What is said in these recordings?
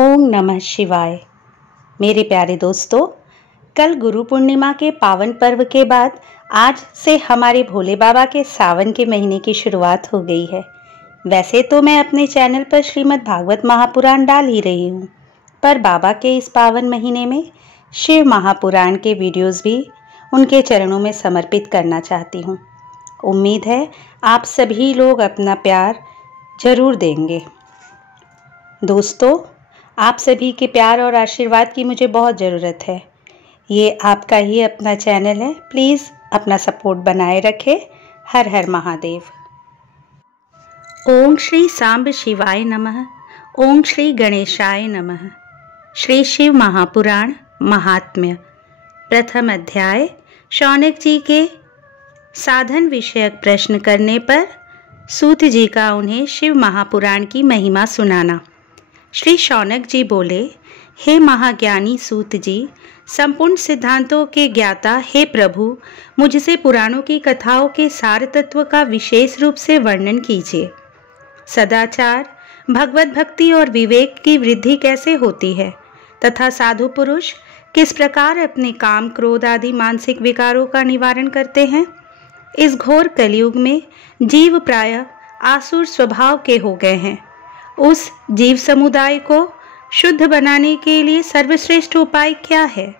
ओम नमः शिवाय। मेरे प्यारे दोस्तों, कल गुरु पूर्णिमा के पावन पर्व के बाद आज से हमारे भोले बाबा के सावन के महीने की शुरुआत हो गई है। वैसे तो मैं अपने चैनल पर श्रीमद् भागवत महापुराण डाल ही रही हूँ, पर बाबा के इस पावन महीने में शिव महापुराण के वीडियोस भी उनके चरणों में समर्पित करना चाहती हूँ। उम्मीद है आप सभी लोग अपना प्यार जरूर देंगे। दोस्तों, आप सभी के प्यार और आशीर्वाद की मुझे बहुत ज़रूरत है। ये आपका ही अपना चैनल है, प्लीज़ अपना सपोर्ट बनाए रखें। हर हर महादेव। ओम श्री सांब शिवाय नमः। ओम श्री गणेशाय नमः। श्री शिव महापुराण महात्म्य। प्रथम अध्याय। शौनक जी के साधन विषयक प्रश्न करने पर सूत जी का उन्हें शिव महापुराण की महिमा सुनाना। श्री शौनक जी बोले, हे महाज्ञानी सूत जी, संपूर्ण सिद्धांतों के ज्ञाता हे प्रभु, मुझसे पुराणों की कथाओं के सार तत्व का विशेष रूप से वर्णन कीजिए। सदाचार, भगवत भक्ति और विवेक की वृद्धि कैसे होती है तथा साधु पुरुष किस प्रकार अपने काम, क्रोध आदि मानसिक विकारों का निवारण करते हैं। इस घोर कलयुग में जीव प्रायः आसुर स्वभाव के हो गए हैं। उस जीव समुदाय को शुद्ध बनाने के लिए सर्वश्रेष्ठ उपाय क्या है?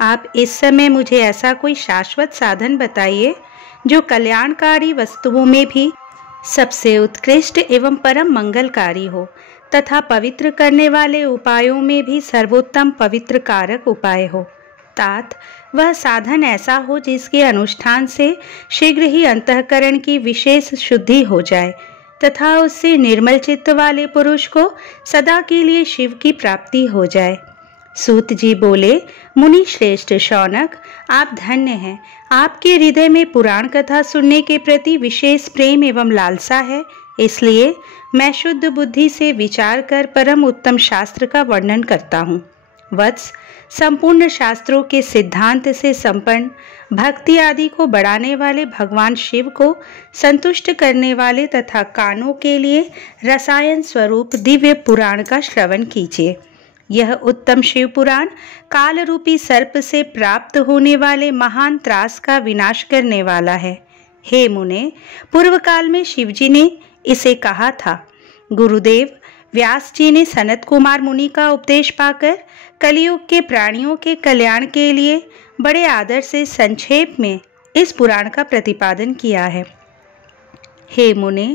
आप इस समय मुझे ऐसा कोई शाश्वत साधन बताइए जो कल्याणकारी वस्तुओं में भी सबसे उत्कृष्ट एवं परम मंगलकारी हो तथा पवित्र करने वाले उपायों में भी सर्वोत्तम पवित्र कारक उपाय हो। तात वह साधन ऐसा हो जिसके अनुष्ठान से शीघ्र ही अंतःकरण की विशेष शुद्धि हो जाए तथा उससे निर्मल चित्त वाले पुरुष को सदा के लिए शिव की प्राप्ति हो जाए। सूत जी बोले, मुनि श्रेष्ठ शौनक, आप धन्य हैं। आपके हृदय में पुराण कथा सुनने के प्रति विशेष प्रेम एवं लालसा है, इसलिए मैं शुद्ध बुद्धि से विचार कर परम उत्तम शास्त्र का वर्णन करता हूँ। वत्स, संपूर्ण शास्त्रों के सिद्धांत से संपन्न भक्ति आदि को बढ़ाने वाले भगवान शिव को संतुष्ट करने वाले तथा कानों के लिए रसायन स्वरूप दिव्य पुराण का श्रवण कीजिए। यह उत्तम शिव पुराण काल रूपी सर्प से प्राप्त होने वाले महान त्रास का विनाश करने वाला है। हे मुने, पूर्व काल में शिवजी ने इसे कहा था। गुरुदेव व्यास जी ने सनत कुमार मुनि का उपदेश पाकर कलयुग के प्राणियों के कल्याण के लिए बड़े आदर से संक्षेप में इस पुराण का प्रतिपादन किया है। हे मुने,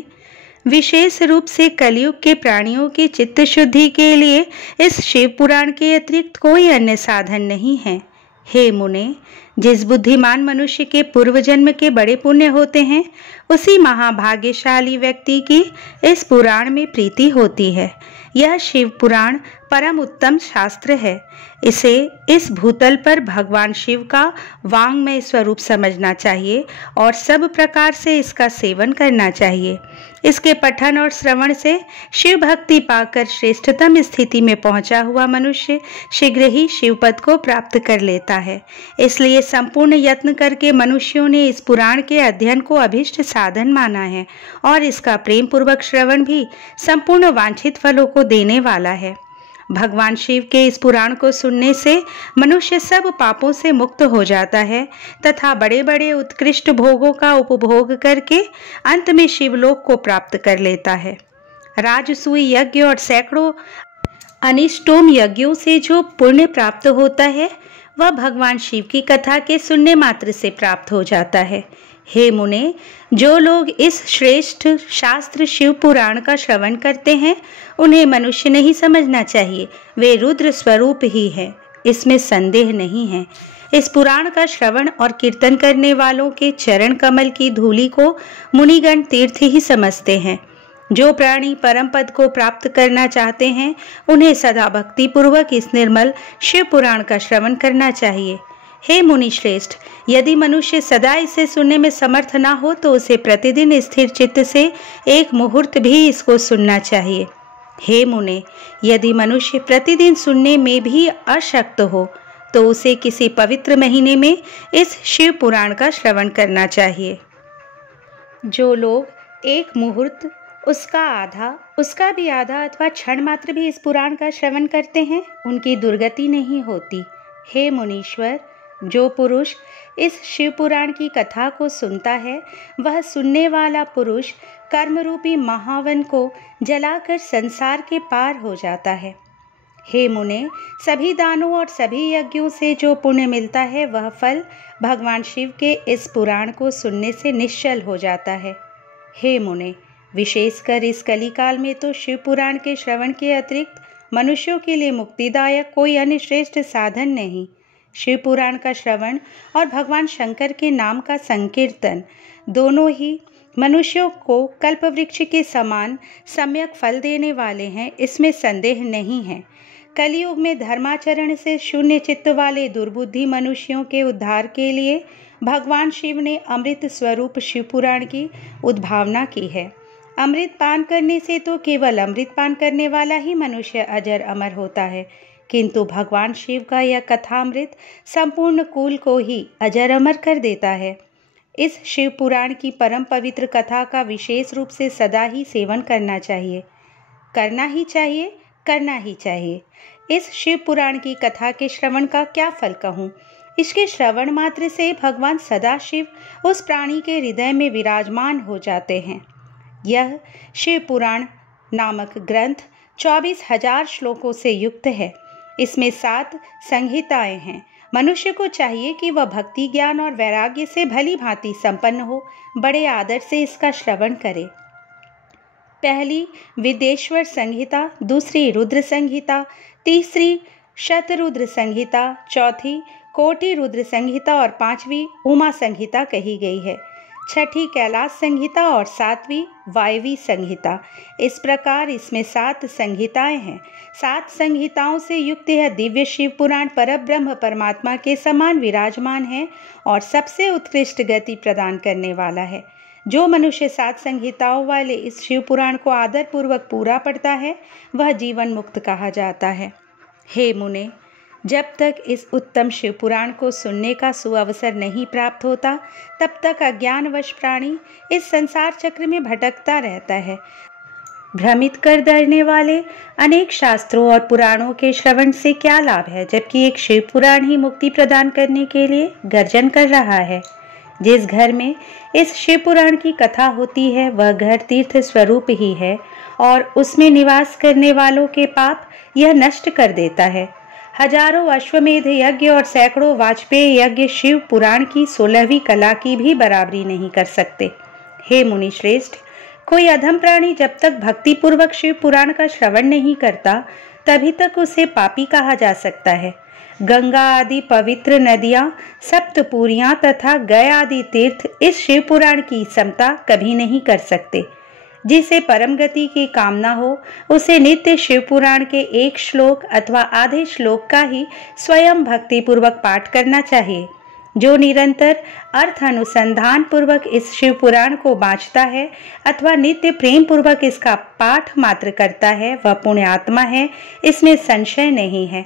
विशेष रूप से कलयुग के प्राणियों की चित्त शुद्धि के लिए इस शिव पुराण के अतिरिक्त कोई अन्य साधन नहीं है। हे मुने, जिस बुद्धिमान मनुष्य के पूर्व जन्म के बड़े पुण्य होते हैं, उसी महाभाग्यशाली व्यक्ति की इस पुराण में प्रीति होती है। यह शिव पुराण परम उत्तम शास्त्र है। इसे इस भूतल पर भगवान शिव का वांग्मय स्वरूप समझना चाहिए और सब प्रकार से इसका सेवन करना चाहिए। इसके पठन और श्रवण से शिव भक्ति पाकर श्रेष्ठतम स्थिति में पहुंचा हुआ मनुष्य शीघ्र ही शिवपद को प्राप्त कर लेता है। इसलिए संपूर्ण यत्न करके मनुष्यों ने इस पुराण के अध्ययन को अभिष्ट साधन माना है और इसका प्रेम पूर्वक श्रवण भी संपूर्ण वांछित फलों को देने वाला है। भगवान शिव के इस पुराण को सुनने से मनुष्य सब पापों से मुक्त हो जाता है तथा बड़े बड़े उत्कृष्ट भोगों का उपभोग करके अंत में शिवलोक को प्राप्त कर लेता है। राजसूय यज्ञ और सैकड़ों अनिष्टोम यज्ञों से जो पुण्य प्राप्त होता है, वह भगवान शिव की कथा के सुनने मात्र से प्राप्त हो जाता है। हे मुने, जो लोग इस श्रेष्ठ शास्त्र शिव पुराण का श्रवण करते हैं, उन्हें मनुष्य नहीं समझना चाहिए। वे रुद्र स्वरूप ही हैं, इसमें संदेह नहीं है। इस पुराण का श्रवण और कीर्तन करने वालों के चरण कमल की धूलि को मुनिगण तीर्थ ही समझते हैं। जो प्राणी परम पद को प्राप्त करना चाहते हैं, उन्हें सदा भक्ति पूर्वक इस निर्मल शिव पुराण का श्रवण करना चाहिए। हे मुनि श्रेष्ठ, यदि मनुष्य सदा इसे सुनने में समर्थ ना हो तो उसे प्रतिदिन स्थिर चित्त से एक मुहूर्त भी इसको सुनना चाहिए। हे मुने, यदि मनुष्य प्रतिदिन सुनने में भी अशक्त हो तो उसे किसी पवित्र महीने में इस शिव पुराण का श्रवण करना चाहिए। जो लोग एक मुहूर्त उसका आधा, उसका भी आधा अथवा क्षण मात्र भी इस पुराण का श्रवण करते हैं, उनकी दुर्गति नहीं होती। हे मुनीश्वर, जो पुरुष इस शिव पुराण की कथा को सुनता है, वह सुनने वाला पुरुष कर्मरूपी महावन को जलाकर संसार के पार हो जाता है। हे मुने, सभी दानों और सभी यज्ञों से जो पुण्य मिलता है, वह फल भगवान शिव के इस पुराण को सुनने से निश्चल हो जाता है। हे मुने, विशेषकर इस कलिकाल में तो शिव पुराण के श्रवण के अतिरिक्त मनुष्यों के लिए मुक्तिदायक कोई अन्य श्रेष्ठ साधन नहीं। शिव पुराण का श्रवण और भगवान शंकर के नाम का संकीर्तन दोनों ही मनुष्यों को कल्पवृक्ष के समान सम्यक फल देने वाले हैं, इसमें संदेह नहीं है। कलियुग में धर्माचरण से शून्य चित्त वाले दुर्बुद्धि मनुष्यों के उद्धार के लिए भगवान शिव ने अमृत स्वरूप शिव पुराण की उद्भावना की है। अमृत पान करने से तो केवल अमृत पान करने वाला ही मनुष्य अजर अमर होता है, किंतु भगवान शिव का यह कथामृत संपूर्ण कुल को ही अजर अमर कर देता है। इस शिव पुराण की परम पवित्र कथा का विशेष रूप से सदा ही सेवन करना चाहिए, करना ही चाहिए, करना ही चाहिए। इस शिव पुराण की कथा के श्रवण का क्या फल कहूँ। इसके श्रवण मात्र से भगवान सदाशिव उस प्राणी के हृदय में विराजमान हो जाते हैं। यह शिव पुराण नामक ग्रंथ 24,000 श्लोकों से युक्त है। इसमें 7 संहिताएं हैं। मनुष्य को चाहिए कि वह भक्ति, ज्ञान और वैराग्य से भली भांति संपन्न हो, बड़े आदर से इसका श्रवण करे। पहली विदेश्वर संहिता, दूसरी रुद्र संहिता, तीसरी शतरुद्र संहिता, चौथी कोटि रुद्र संहिता और 5वीं उमा संहिता कही गई है। छठी कैलाश संहिता और 7वीं वायवी संहिता। इस प्रकार इसमें 7 संहिताएं हैं। 7 संहिताओं से युक्त यह दिव्य शिव पुराण परब्रह्म परमात्मा के समान विराजमान है और सबसे उत्कृष्ट गति प्रदान करने वाला है। जो मनुष्य 7 संहिताओं वाले इस शिव पुराण को आदर पूर्वक पूरा पढ़ता है, वह जीवन मुक्त कहा जाता है। हे मुने, जब तक इस उत्तम शिव पुराण को सुनने का सुअवसर नहीं प्राप्त होता, तब तक अज्ञानवश प्राणी इस संसार चक्र में भटकता रहता है। भ्रमित कर देने वाले अनेक शास्त्रों और पुराणों के श्रवण से क्या लाभ है, जबकि एक शिव पुराण ही मुक्ति प्रदान करने के लिए गर्जन कर रहा है। जिस घर में इस शिव पुराण की कथा होती है, वह घर तीर्थ स्वरूप ही है और उसमें निवास करने वालों के पाप यह नष्ट कर देता है। हजारों अश्वमेध यज्ञ और सैकड़ों वाजपेयी यज्ञ शिव पुराण की 16वीं कला की भी बराबरी नहीं कर सकते। हे मुनि श्रेष्ठ, कोई अधम प्राणी जब तक भक्ति पूर्वक शिव पुराण का श्रवण नहीं करता, तभी तक उसे पापी कहा जा सकता है। गंगा आदि पवित्र नदियां, सप्तपुरियां तथा गया आदि तीर्थ इस शिव पुराण की समता कभी नहीं कर सकते। जिसे परम गति की कामना हो, उसे नित्य शिव पुराण के एक श्लोक अथवा आधे श्लोक का ही स्वयं भक्ति पूर्वक पाठ करना चाहिए। जो निरंतर अर्थ अनुसंधान पूर्वक इस शिव पुराण को बाँचता है अथवा नित्य प्रेम पूर्वक इसका पाठ मात्र करता है, वह पुण्यात्मा है, इसमें संशय नहीं है।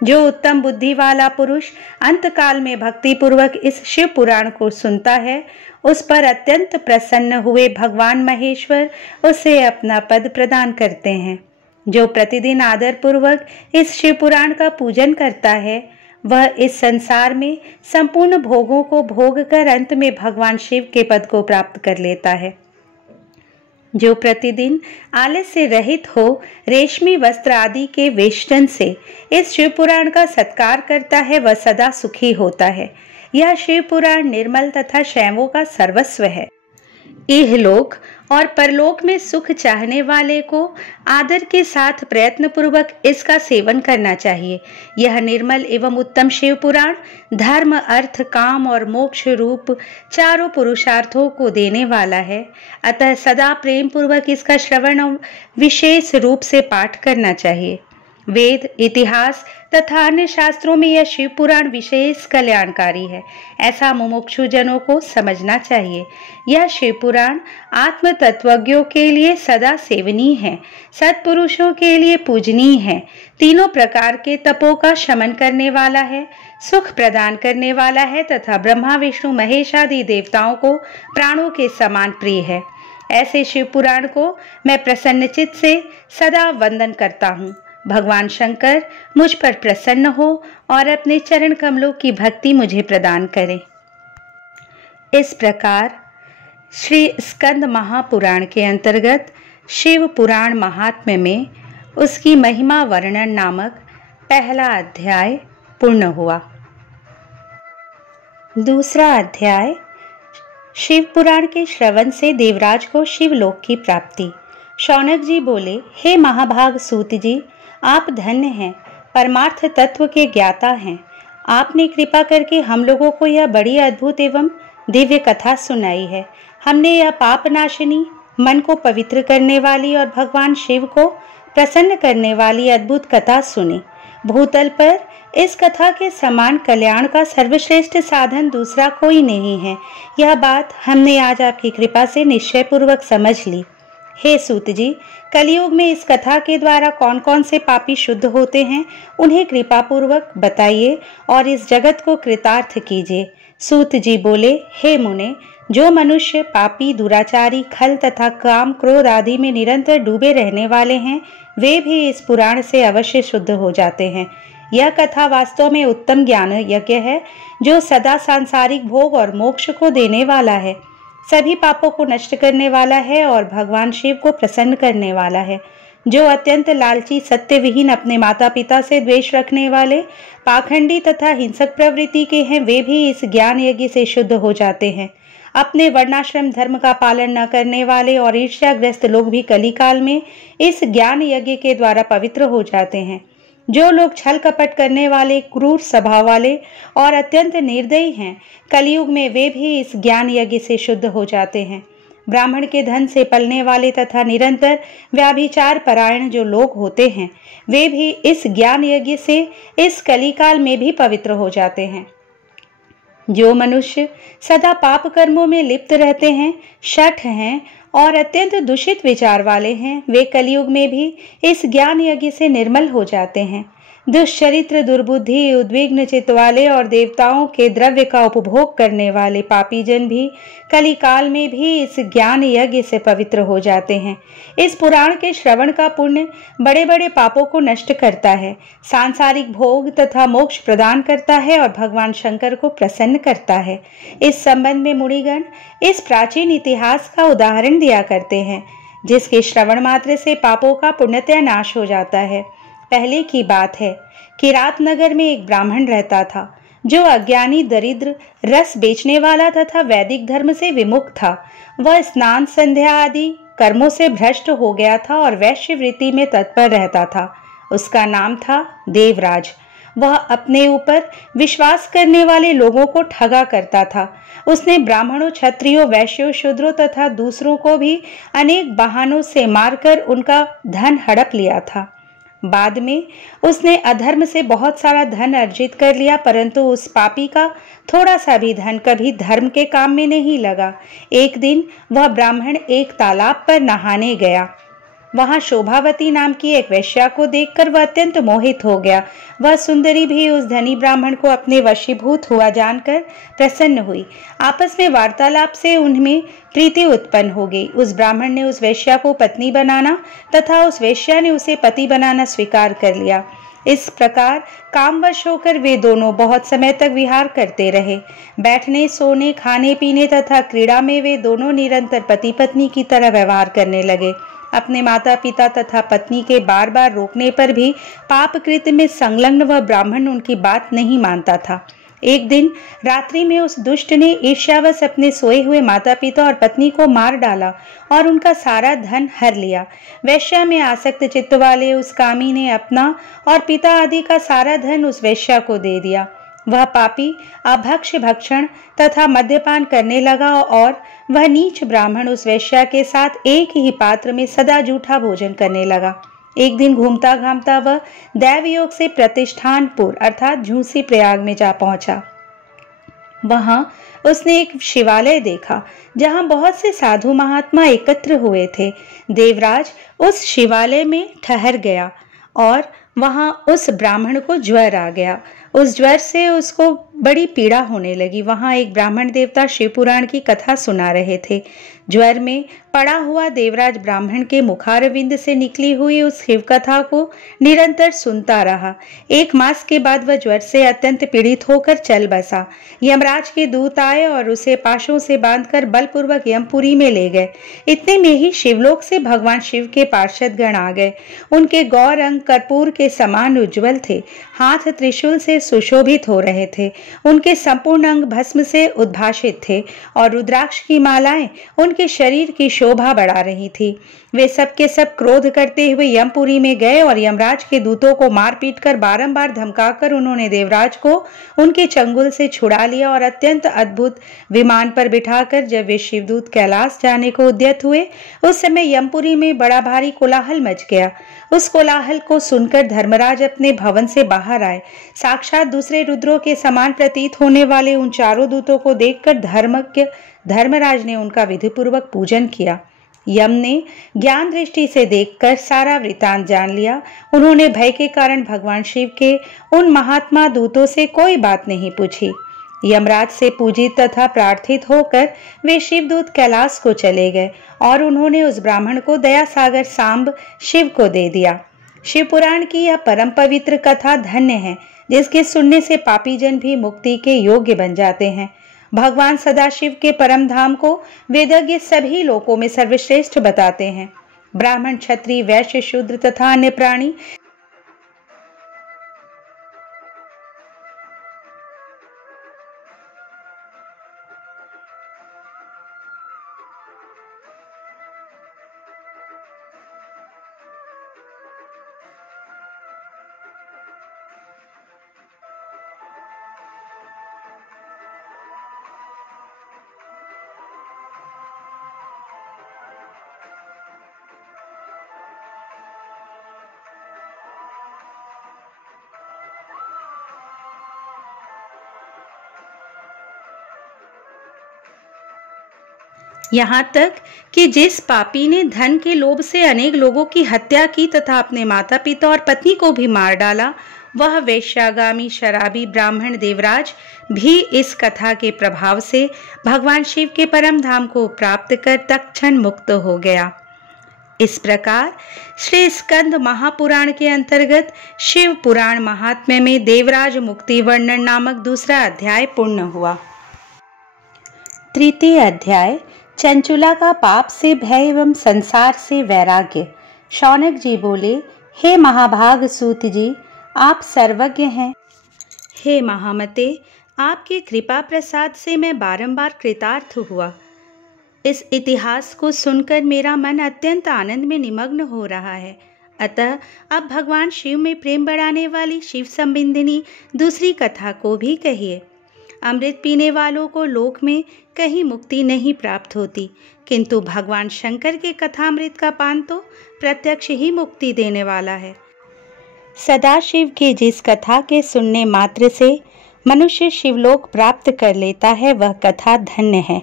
जो उत्तम बुद्धि वाला पुरुष अंतकाल में भक्ति पूर्वक इस शिव पुराण को सुनता है, उस पर अत्यंत प्रसन्न हुए भगवान महेश्वर उसे अपना पद प्रदान करते हैं। जो प्रतिदिन आदर पूर्वक इस शिव पुराण का पूजन करता है, वह इस संसार में संपूर्ण भोगों को भोग कर अंत में भगवान शिव के पद को प्राप्त कर लेता है। जो प्रतिदिन आलस से रहित हो रेशमी वस्त्र आदि के वेष्टन से इस शिव पुराण का सत्कार करता है, वह सदा सुखी होता है। यह शिव पुराण निर्मल तथा शैवों का सर्वस्व है। इहलोक और परलोक में सुख चाहने वाले को आदर के साथ प्रयत्न पूर्वक इसका सेवन करना चाहिए। यह निर्मल एवं उत्तम शिव पुराण धर्म, अर्थ, काम और मोक्ष रूप चारों पुरुषार्थों को देने वाला है। अतः सदा प्रेम पूर्वक इसका श्रवण विशेष रूप से पाठ करना चाहिए। वेद, इतिहास तथा अन्य शास्त्रों में यह शिव पुराण विशेष कल्याणकारी है, ऐसा मुमुक्षु जनों को समझना चाहिए। यह शिव पुराण आत्म तत्वज्ञों के लिए सदा सेवनीय है, सत्पुरुषों के लिए पूजनीय है, तीनों प्रकार के तपों का शमन करने वाला है, सुख प्रदान करने वाला है तथा ब्रह्मा, विष्णु, महेश आदि देवताओं को प्राणों के समान प्रिय है। ऐसे शिव पुराण को मैं प्रसन्नचित्त से सदा वंदन करता हूँ। भगवान शंकर मुझ पर प्रसन्न हो और अपने चरण कमलों की भक्ति मुझे प्रदान करें। इस प्रकार श्री स्कंद महापुराण के अंतर्गत शिव पुराण महात्म्य में उसकी महिमा वर्णन नामक पहला अध्याय पूर्ण हुआ। दूसरा अध्याय शिव पुराण के श्रवण से देवराज को शिवलोक की प्राप्ति। शौनक जी बोले, हे महाभाग सूत जी, आप धन्य हैं, परमार्थ तत्व के ज्ञाता हैं। आपने कृपा करके हम लोगों को यह बड़ी अद्भुत एवं दिव्य कथा सुनाई है। हमने यह पाप नाशिनी, मन को पवित्र करने वाली और भगवान शिव को प्रसन्न करने वाली अद्भुत कथा सुनी। भूतल पर इस कथा के समान कल्याण का सर्वश्रेष्ठ साधन दूसरा कोई नहीं है। यह बात हमने आज आपकी कृपा से निश्चय पूर्वक समझ ली। हे सूत जी, कलयुग में इस कथा के द्वारा कौन कौन से पापी शुद्ध होते हैं, उन्हें कृपा पूर्वक बताइए और इस जगत को कृतार्थ कीजिए। सूत जी बोले, हे मुने, जो मनुष्य पापी, दुराचारी, खल तथा काम क्रोध आदि में निरंतर डूबे रहने वाले हैं, वे भी इस पुराण से अवश्य शुद्ध हो जाते हैं। यह कथा वास्तव में उत्तम ज्ञान यज्ञ है, जो सदा सांसारिक भोग और मोक्ष को देने वाला है, सभी पापों को नष्ट करने वाला है और भगवान शिव को प्रसन्न करने वाला है। जो अत्यंत लालची, सत्य विहीन, अपने माता पिता से द्वेष रखने वाले, पाखंडी तथा हिंसक प्रवृत्ति के हैं, वे भी इस ज्ञान यज्ञ से शुद्ध हो जाते हैं। अपने वर्णाश्रम धर्म का पालन न करने वाले और ईर्ष्याग्रस्त लोग भी कलिकाल में इस ज्ञान यज्ञ के द्वारा पवित्र हो जाते हैं। जो लोग छल कपट करने वाले, क्रूर स्वभाव वाले और अत्यंत निर्दयी हैं, कलयुग में वे भी इस ज्ञान यज्ञ से शुद्ध हो जाते हैं। ब्राह्मण के धन से पलने वाले तथा निरंतर व्याभिचार परायण जो लोग होते हैं, वे भी इस ज्ञान यज्ञ से इस कलिकाल में भी पवित्र हो जाते हैं। जो मनुष्य सदा पाप कर्मों में लिप्त रहते हैं, शठ हैं और अत्यंत दूषित विचार वाले हैं, वे कलयुग में भी इस ज्ञान यज्ञ से निर्मल हो जाते हैं। दुष्चरित्र, दुर्बुद्धि, उद्विग्न चित्त वाले और देवताओं के द्रव्य का उपभोग करने वाले पापी जन भी कलिकाल में भी इस ज्ञान यज्ञ से पवित्र हो जाते हैं। इस पुराण के श्रवण का पुण्य बड़े बड़े पापों को नष्ट करता है, सांसारिक भोग तथा मोक्ष प्रदान करता है और भगवान शंकर को प्रसन्न करता है। इस संबंध में मुनिगण इस प्राचीन इतिहास का उदाहरण दिया करते हैं, जिसके श्रवण मात्र से पापों का पूर्णतः नाश हो जाता है। पहले की बात है कि रातनगर में एक ब्राह्मण रहता था, जो अज्ञानी, दरिद्र, रस बेचने वाला तथा वैदिक धर्म से विमुख था। वह स्नान, संध्या आदि कर्मों से भ्रष्ट हो गया था और वैश्य वृत्ति में तत्पर रहता था। उसका नाम था देवराज। वह अपने ऊपर विश्वास करने वाले लोगों को ठगा करता था। उसने ब्राह्मणों, क्षत्रियों, वैश्यों, शूद्रों तथा दूसरों को भी अनेक बहानों से मारकर उनका धन हड़प लिया था। बाद में उसने अधर्म से बहुत सारा धन अर्जित कर लिया, परंतु उस पापी का थोड़ा सा भी धन कभी धर्म के काम में नहीं लगा। एक दिन वह ब्राह्मण एक तालाब पर नहाने गया। वहां शोभावती नाम की एक वेश्या को देखकर वह अत्यंत मोहित हो गया। वह सुंदरी भी उस धनी ब्राह्मण को अपने वशीभूत हुआ जानकर प्रसन्न हुई। आपस में वार्तालाप से उनमें प्रीति उत्पन्न हो गई। उस ब्राह्मण ने उस वेश्या को पत्नी बनाना तथा उस वेश्या ने उसे पति बनाना स्वीकार कर लिया। इस प्रकार कामवश होकर वे दोनों बहुत समय तक विहार करते रहे। बैठने, सोने, खाने पीने तथा क्रीड़ा में वे दोनों निरंतर पति पत्नी की तरह व्यवहार करने लगे। अपने माता पिता तथा पत्नी के बार बार रोकने पर भी पाप कृत्य में संलग्न वह ब्राह्मण उनकी बात नहीं मानता था। एक दिन रात्रि में उस दुष्ट ने ईर्ष्यावश अपने सोए हुए माता पिता और पत्नी को मार डाला और उनका सारा धन हर लिया। वेश्या में आसक्त चित्त वाले उस कामी ने अपना और पिता आदि का सारा धन उस वेश्या को दे दिया। वह पापी अभक्ष, भक्षण तथा मद्यपान करने लगा और वह नीच ब्राह्मण उस वेश्या के साथ एक ही पात्र में सदा जूठा भोजन करने लगा। एक दिन घूमता घामता वह दैवयोग से प्रतिष्ठानपुर अर्थात झूसी प्रयाग में जा पहुंचा। वहां उसने एक शिवालय देखा, जहां बहुत से साधु महात्मा एकत्र हुए थे। देवराज उस शिवालय में ठहर गया और वहां उस ब्राह्मण को ज्वर आ गया। उस ज्वर से उसको बड़ी पीड़ा होने लगी। वहां एक ब्राह्मण देवता शिव पुराण की कथा सुना रहे थे। ज्वर में पड़ा हुआ देवराज ब्राह्मण के मुखारविंद से निकली हुई उस शिव कथा को निरंतर सुनता रहा। 1 मास के बाद वह ज्वर से अत्यंत पीड़ित होकर चल बसा। यमराज के दूत आए और उसे पाशों से बांधकर बलपूर्वक यमपुरी में ले गए। इतने में ही शिवलोक से भगवान शिव के पार्षद गण आ गए। उनके गौर अंग कर्पूर के समान उज्जवल थे, हाथ त्रिशूल से सुशोभित हो रहे थे। उनके संपूर्ण अंग भस्म से उद्भाषित थे और रुद्राक्ष की मालाएं उनके शरीर की शोभा बढ़ा रही थी। वे सब के सब क्रोध करते हुए यमपुरी में गए और यमराज के दूतों को मार पीट कर बारंबार धमकाकर उन्होंने देवराज को उनके चंगुल से छुड़ा लिया और अत्यंत अद्भुत विमान पर बिठाकर जब वे शिवदूत कैलाश जाने को उद्यत हुए, उस समय यमपुरी में बड़ा भारी कोलाहल मच गया। उस कोलाहल को सुनकर धर्मराज अपने भवन से बाहर आए। साक्षात दूसरे रुद्रों के समान प्रतीत होने वाले उन चारों दूतों को देखकर धर्मज्ञ धर्मराज ने उनका विधिपूर्वक पूजन किया। यम ने ज्ञान दृष्टि से देखकर सारा वृतांत जान लिया। उन्होंने भय के कारण भगवान शिव के उन महात्मा दूतों से कोई बात नहीं पूछी। यमराज से पूजित तथा प्रार्थित होकर वे शिवदूत कैलाश को चले गए और उन्होंने उस ब्राह्मण को दया सागर सांब शिव को दे दिया। शिव पुराण की यह परम पवित्र कथा धन्य है, जिसके सुनने से पापी जन भी मुक्ति के योग्य बन जाते हैं। भगवान सदाशिव के परम धाम को वेदज्ञ सभी लोकों में सर्वश्रेष्ठ बताते हैं। ब्राह्मण, क्षत्रिय, वैश्य, शूद्र तथा अन्य प्राणी यहाँ तक कि जिस पापी ने धन के लोभ से अनेक लोगों की हत्या की तथा अपने माता पिता और पत्नी को भी मार डाला, वह वैश्यागामी शराबी ब्राह्मण देवराज भी इस कथा के प्रभाव से भगवान शिव के परम धाम को प्राप्त कर तत्क्षण मुक्त हो गया। इस प्रकार श्री स्कंद महापुराण के अंतर्गत शिव पुराण महात्म्य में देवराज मुक्ति वर्णन नामक दूसरा अध्याय पूर्ण हुआ। तृतीय अध्याय चंचुला का पाप से भय एवं संसार से वैराग्य। शौनक जी बोले, हे महाभाग सूत जी, आप सर्वज्ञ हैं। हे महामते, आपके कृपा प्रसाद से मैं बारंबार कृतार्थ हुआ। इस इतिहास को सुनकर मेरा मन अत्यंत आनंद में निमग्न हो रहा है। अतः अब भगवान शिव में प्रेम बढ़ाने वाली शिव संबंधिनी दूसरी कथा को भी कहिए। अमृत पीने वालों को लोक में कहीं मुक्ति नहीं प्राप्त होती, किंतु भगवान शंकर के कथामृत का पान तो प्रत्यक्ष ही मुक्ति देने वाला है। सदाशिव की जिस कथा के सुनने मात्र से मनुष्य शिवलोक प्राप्त कर लेता है, वह कथा धन्य है,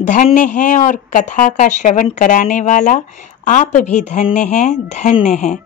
धन्य है। और कथा का श्रवण कराने वाला आप भी धन्य हैं, धन्य हैं।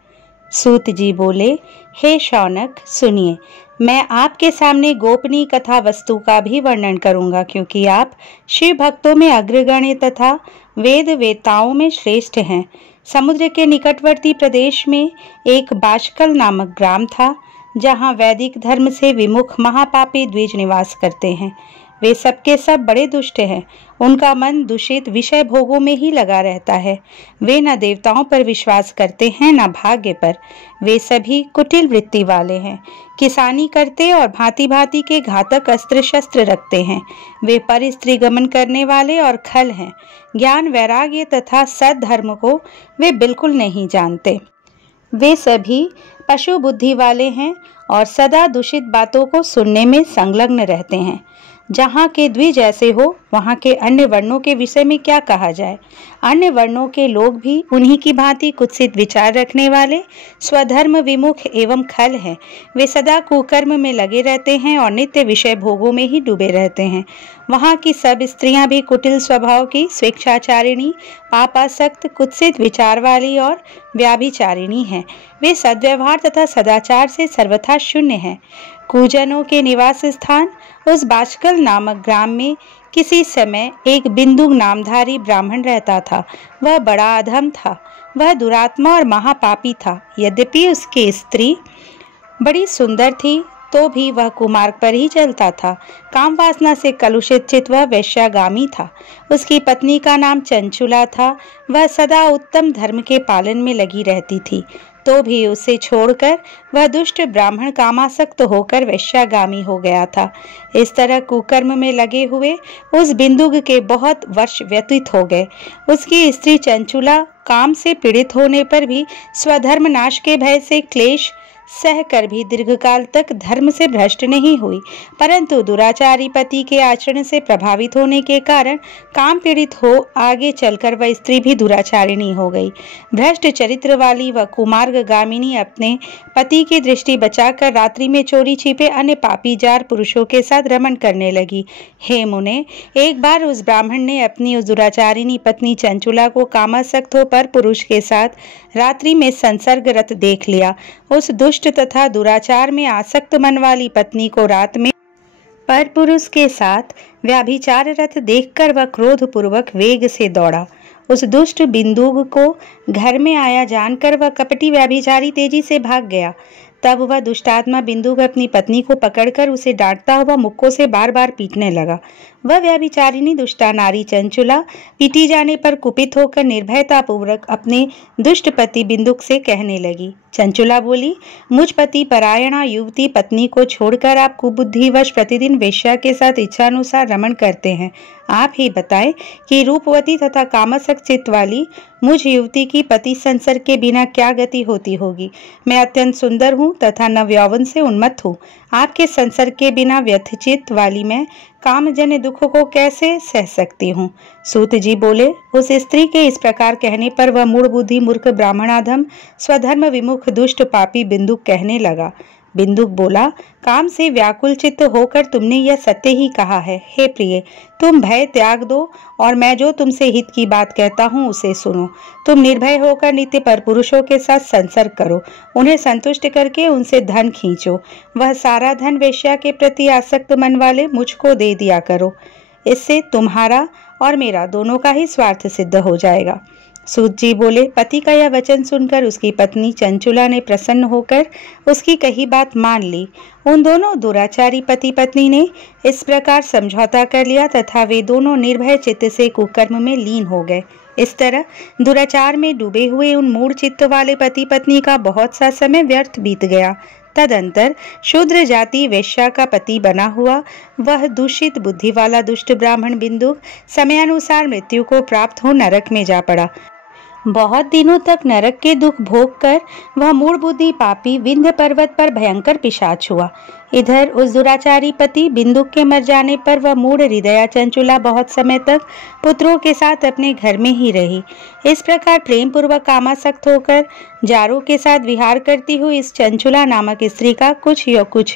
सूत जी बोले, हे शौनक, सुनिए, मैं आपके सामने गोपनीय कथा वस्तु का भी वर्णन करूंगा, क्योंकि आप शिव भक्तों में अग्रगण्य तथा वेद वेताओं में श्रेष्ठ हैं। समुद्र के निकटवर्ती प्रदेश में एक बाशकल नामक ग्राम था, जहां वैदिक धर्म से विमुख महापापी द्विज निवास करते हैं। वे सबके सब बड़े दुष्ट हैं। उनका मन दूषित विषय भोगों में ही लगा रहता है। वे न देवताओं पर विश्वास करते हैं, न भाग्य पर। वे सभी कुटिल वृत्ति वाले हैं। किसानी करते और भांति भांति के घातक अस्त्र शस्त्र रखते हैं। वे पर स्त्री गमन करने वाले और खल हैं। ज्ञान, वैराग्य तथा सद्धर्म को वे बिल्कुल नहीं जानते। वे सभी पशु बुद्धि वाले हैं और सदा दूषित बातों को सुनने में संलग्न रहते हैं। जहाँ के द्विज ऐसे हो, वहाँ के अन्य वर्णों के विषय में क्या कहा जाए। अन्य वर्णों के लोग भी उन्हीं की भांति कुत्सित विचार रखने वाले, स्वधर्म विमुख एवं खल हैं। वे सदा कुकर्म में लगे रहते हैं और नित्य विषय भोगों में ही डूबे रहते हैं। वहाँ की सब स्त्रियां भी कुटिल स्वभाव की, स्वेच्छाचारिणी, पापासक्त, कुत्सित विचार वाली और व्याभिचारिणी हैं। वे सद्व्यवहार तथा सदाचार से सर्वथा शून्य हैं। कुजनों के निवास स्थान उस बाचकल नामक ग्राम में किसी समय एक बिंदु नामधारी ब्राह्मण रहता था। वह बड़ा अधम था। वह दुरात्मा और महापापी था। यद्यपि उसकी स्त्री बड़ी सुंदर थी तो भी वह कुमार्ग पर ही चलता था। काम वासना से कलुषित चित्त वह वैश्यागामी था। उसकी पत्नी का नाम चंचुला था। वह सदा उत्तम धर्म के पालन में लगी रहती थी, तो भी उसे छोड़कर वह दुष्ट ब्राह्मण कामासक्त होकर वैश्यागामी हो गया था। इस तरह कुकर्म में लगे हुए उस बिंदुक के बहुत वर्ष व्यतीत हो गए। उसकी स्त्री चंचुला काम से पीड़ित होने पर भी स्वधर्म नाश के भय से क्लेश सह कर भी दीर्घकाल तक धर्म से भ्रष्ट नहीं हुई, परंतु दुराचारी पति के आचरण से प्रभावित होने के कारण काम पीड़ित हो आगे चलकर वह स्त्री भी दुराचारिणी हो गई। भ्रष्ट चरित्र वाली वह कुमार्ग गामिनी अपने पति की दृष्टि बचाकर रात्रि में चोरी छिपे अन्य पापी जार पुरुषों के साथ रमण करने लगी। हे मुने, एक बार उस ब्राह्मण ने अपनी उस दुराचारिणी पत्नी चंचुला को कामासक्त हो पर पुरुष के साथ रात्रि में संसर्गरत देख लिया। उस दुष्ट तथा दुराचार में आसक्त मन वाली पत्नी को रात में पर पुरुष के साथ व्याभिचाररत देखकर वह क्रोध पूर्वक वेग से दौड़ा। उस दुष्ट बिंदुक को घर में आया जानकर वह कपटी व्याभिचारी तेजी से भाग गया। तब वह दुष्टात्मा बिंदुक अपनी पत्नी को पकड़कर उसे डांटता हुआ मुक्कों से बार बार पीटने लगा। वह व्याभिचारिणी दुष्टा नारी चंचुला पीटी जाने पर कुपित होकर निर्भयता पूर्वक अपने दुष्ट पति बिंदुक से कहने लगी। चंचुला बोली, मुझ पति परायणा युवती पत्नी को छोड़कर आप कुबुद्धिवश प्रतिदिन वेश्या के साथ इच्छानुसार रमण करते हैं। आप ही बताएं कि रूपवती तथा कामासक्त चित्त वाली मुझ युवती की पति संसर्ग के बिना क्या गति होती होगी। मैं अत्यंत सुंदर हूँ तथा नवयौवन से उन्मत्त हूँ। आपके संसर्ग के बिना व्यथचित्त वाली मैं कामजन्य दुखों को कैसे सह सकती हूँ। सूत जी बोले, उस स्त्री के इस प्रकार कहने पर वह मूढ़ बुद्धि मूर्ख ब्राह्मणाधम स्वधर्म विमुख दुष्ट पापी बिंदुक कहने लगा। बिंदुक बोला, काम से व्याकुल चित्त होकर तुमने यह सत्य ही कहा है। हे प्रिय, तुम भय त्याग दो और मैं जो तुमसे हित की बात कहता हूँ उसे सुनो। तुम निर्भय होकर नित्य पर पुरुषों के साथ संसर्ग करो, उन्हें संतुष्ट करके उनसे धन खींचो। वह सारा धन वेश्या के प्रति आसक्त मन वाले मुझको दे दिया करो। इससे तुम्हारा और मेरा दोनों का ही स्वार्थ सिद्ध हो जाएगा। सूत जी बोले, पति का यह वचन सुनकर उसकी पत्नी चंचुला ने प्रसन्न होकर उसकी कही बात मान ली। उन दोनों दुराचारी पति पत्नी ने इस प्रकार समझौता कर लिया तथा वे दोनों निर्भय चित्त से कुकर्म में लीन हो गए। इस तरह दुराचार में डूबे हुए उन मूढ़ चित्त वाले पति पत्नी का बहुत सा समय व्यर्थ बीत गया। तदंतर शूद्र जाति वेश्या का पति बना हुआ वह दूषित बुद्धि वाला दुष्ट ब्राह्मण बिंदुक समयानुसार मृत्यु को प्राप्त हो नरक में जा पड़ा। बहुत दिनों तक नरक के दुख भोग कर वह मूढ़ बुद्धि पापी विंध्य पर्वत पर भयंकर पिशाच हुआ। इधर उस दुराचारी पति बिंदुक के मर जाने पर वह मूढ़ हृदया चंचुला बहुत समय तक पुत्रों के साथ अपने घर में ही रही। इस प्रकार प्रेम पूर्वक कामासक्त होकर जारों के साथ विहार करती हुई इस चंचुला नामक स्त्री का कुछ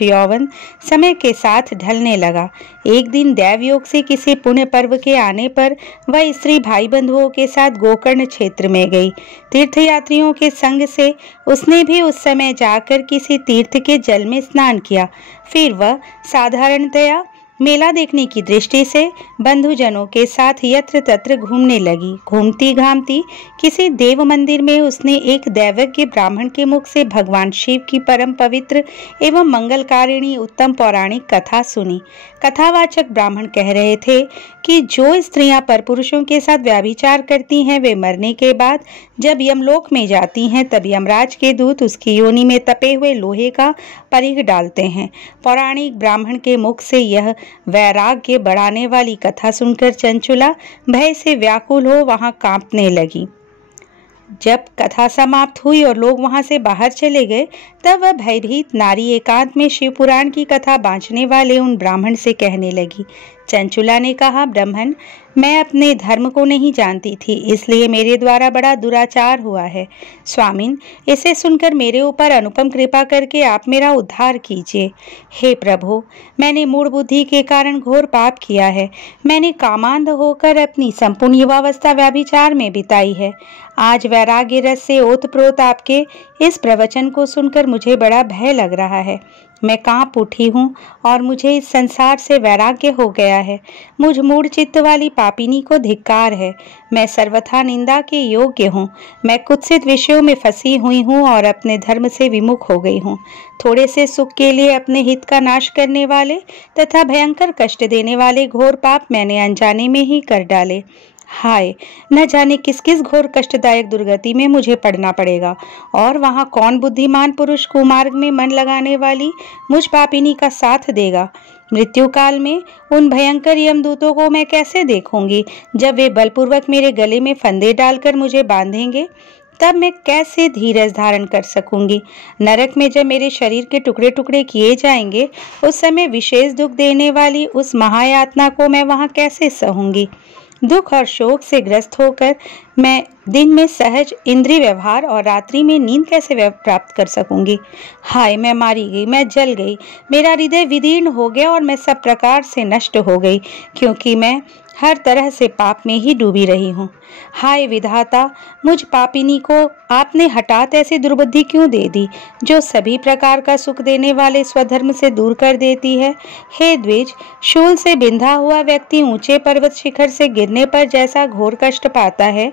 यौवन समय के साथ ढलने लगा। एक दिन दैवयोग से किसी पुण्य पर्व के आने पर वह स्त्री भाई बंधुओं के साथ गोकर्ण क्षेत्र में गई। तीर्थयात्रियों के संग से उसने भी उस समय जाकर किसी तीर्थ के जल में स्नान किया। फिर वह साधारणतया मेला देखने की दृष्टि से बंधुजनों के साथ यत्र तत्र घूमने लगी। घूमती घामती किसी देव मंदिर में उसने एक दैवज्ञ ब्राह्मण के मुख से भगवान शिव की परम पवित्र एवं मंगलकारिणी उत्तम पौराणिक कथा सुनी। कथावाचक ब्राह्मण कह रहे थे कि जो स्त्रियां परपुरुषों के साथ व्याभिचार करती हैं वे मरने के बाद जब यमलोक में जाती हैं तब यमराज के दूत उसकी योनि में तपे हुए लोहे का परिघ डालते हैं। पौराणिक ब्राह्मण के मुख से यह वैराग्य बढ़ाने वाली कथा सुनकर चंचुला भय से व्याकुल हो वहां कांपने लगी। जब कथा समाप्त हुई और लोग वहां से बाहर चले गए तब वह भयभीत नारी एकांत में शिव पुराण की कथा बांचने वाले उन ब्राह्मण से कहने लगी, चंचुला ने कहा, ब्राह्मण, मैं अपने धर्म को नहीं जानती थी, इसलिए मेरे द्वारा बड़ा दुराचार हुआ है। स्वामिन, इसे सुनकर मेरे ऊपर अनुपम कृपा करके आप मेरा उद्धार कीजिए। हे प्रभु, मैंने मूढ़ बुद्धि के कारण घोर पाप किया है। मैंने कामांध होकर अपनी संपूर्ण युवावस्था व्यभिचार में बिताई है। आज वैराग्य रस से ओतप्रोत आपके इस प्रवचन को सुनकर मुझे बड़ा भय लग रहा है। मैं कांप उठी हूँ और मुझे इस संसार से वैराग्य हो गया है। मुझ मूढ़ चित्त वाली पापिनी को धिक्कार है। मैं सर्वथा निंदा के योग्य हूँ। मैं कुत्सित विषयों में फंसी हुई हूँ और अपने धर्म से विमुख हो गई हूँ। थोड़े से सुख के लिए अपने हित का नाश करने वाले तथा भयंकर कष्ट देने वाले घोर पाप मैंने अनजाने में ही कर डाले। हाय, न जाने किस किस घोर कष्टदायक दुर्गति में मुझे पड़ना पड़ेगा, और वहाँ कौन बुद्धिमान पुरुष कुमार्ग में मन लगाने वाली मुझ पापिनी का साथ देगा। मृत्यु काल में उन भयंकर यमदूतों को मैं कैसे देखूंगी, जब वे बलपूर्वक मेरे गले में फंदे डालकर मुझे बांधेंगे। तब मैं कैसे धीरज धारण कर सकूंगी। नरक में जब मेरे शरीर के टुकड़े टुकड़े किए जाएंगे, उस समय विशेष दुख देने वाली उस महायातना को मैं वहाँ कैसे सहूंगी। दुख और शोक से ग्रस्त होकर मैं दिन में सहज इंद्रिय व्यवहार और रात्रि में नींद कैसे प्राप्त कर सकूंगी। हाय, मैं मारी गई, मैं जल गई, मेरा हृदय विदीर्ण हो गया और मैं सब प्रकार से नष्ट हो गई, क्योंकि मैं हर तरह से पाप में ही डूबी रही हूँ। हाय विधाता, मुझ पापिनी को आपने हठात ऐसी दुर्बुद्धि क्यों दे दी, जो सभी प्रकार का सुख देने वाले स्वधर्म से दूर कर देती है। हे द्विज, शूल से बिंधा हुआ व्यक्ति ऊंचे पर्वत शिखर से गिरने पर जैसा घोर कष्ट पाता है,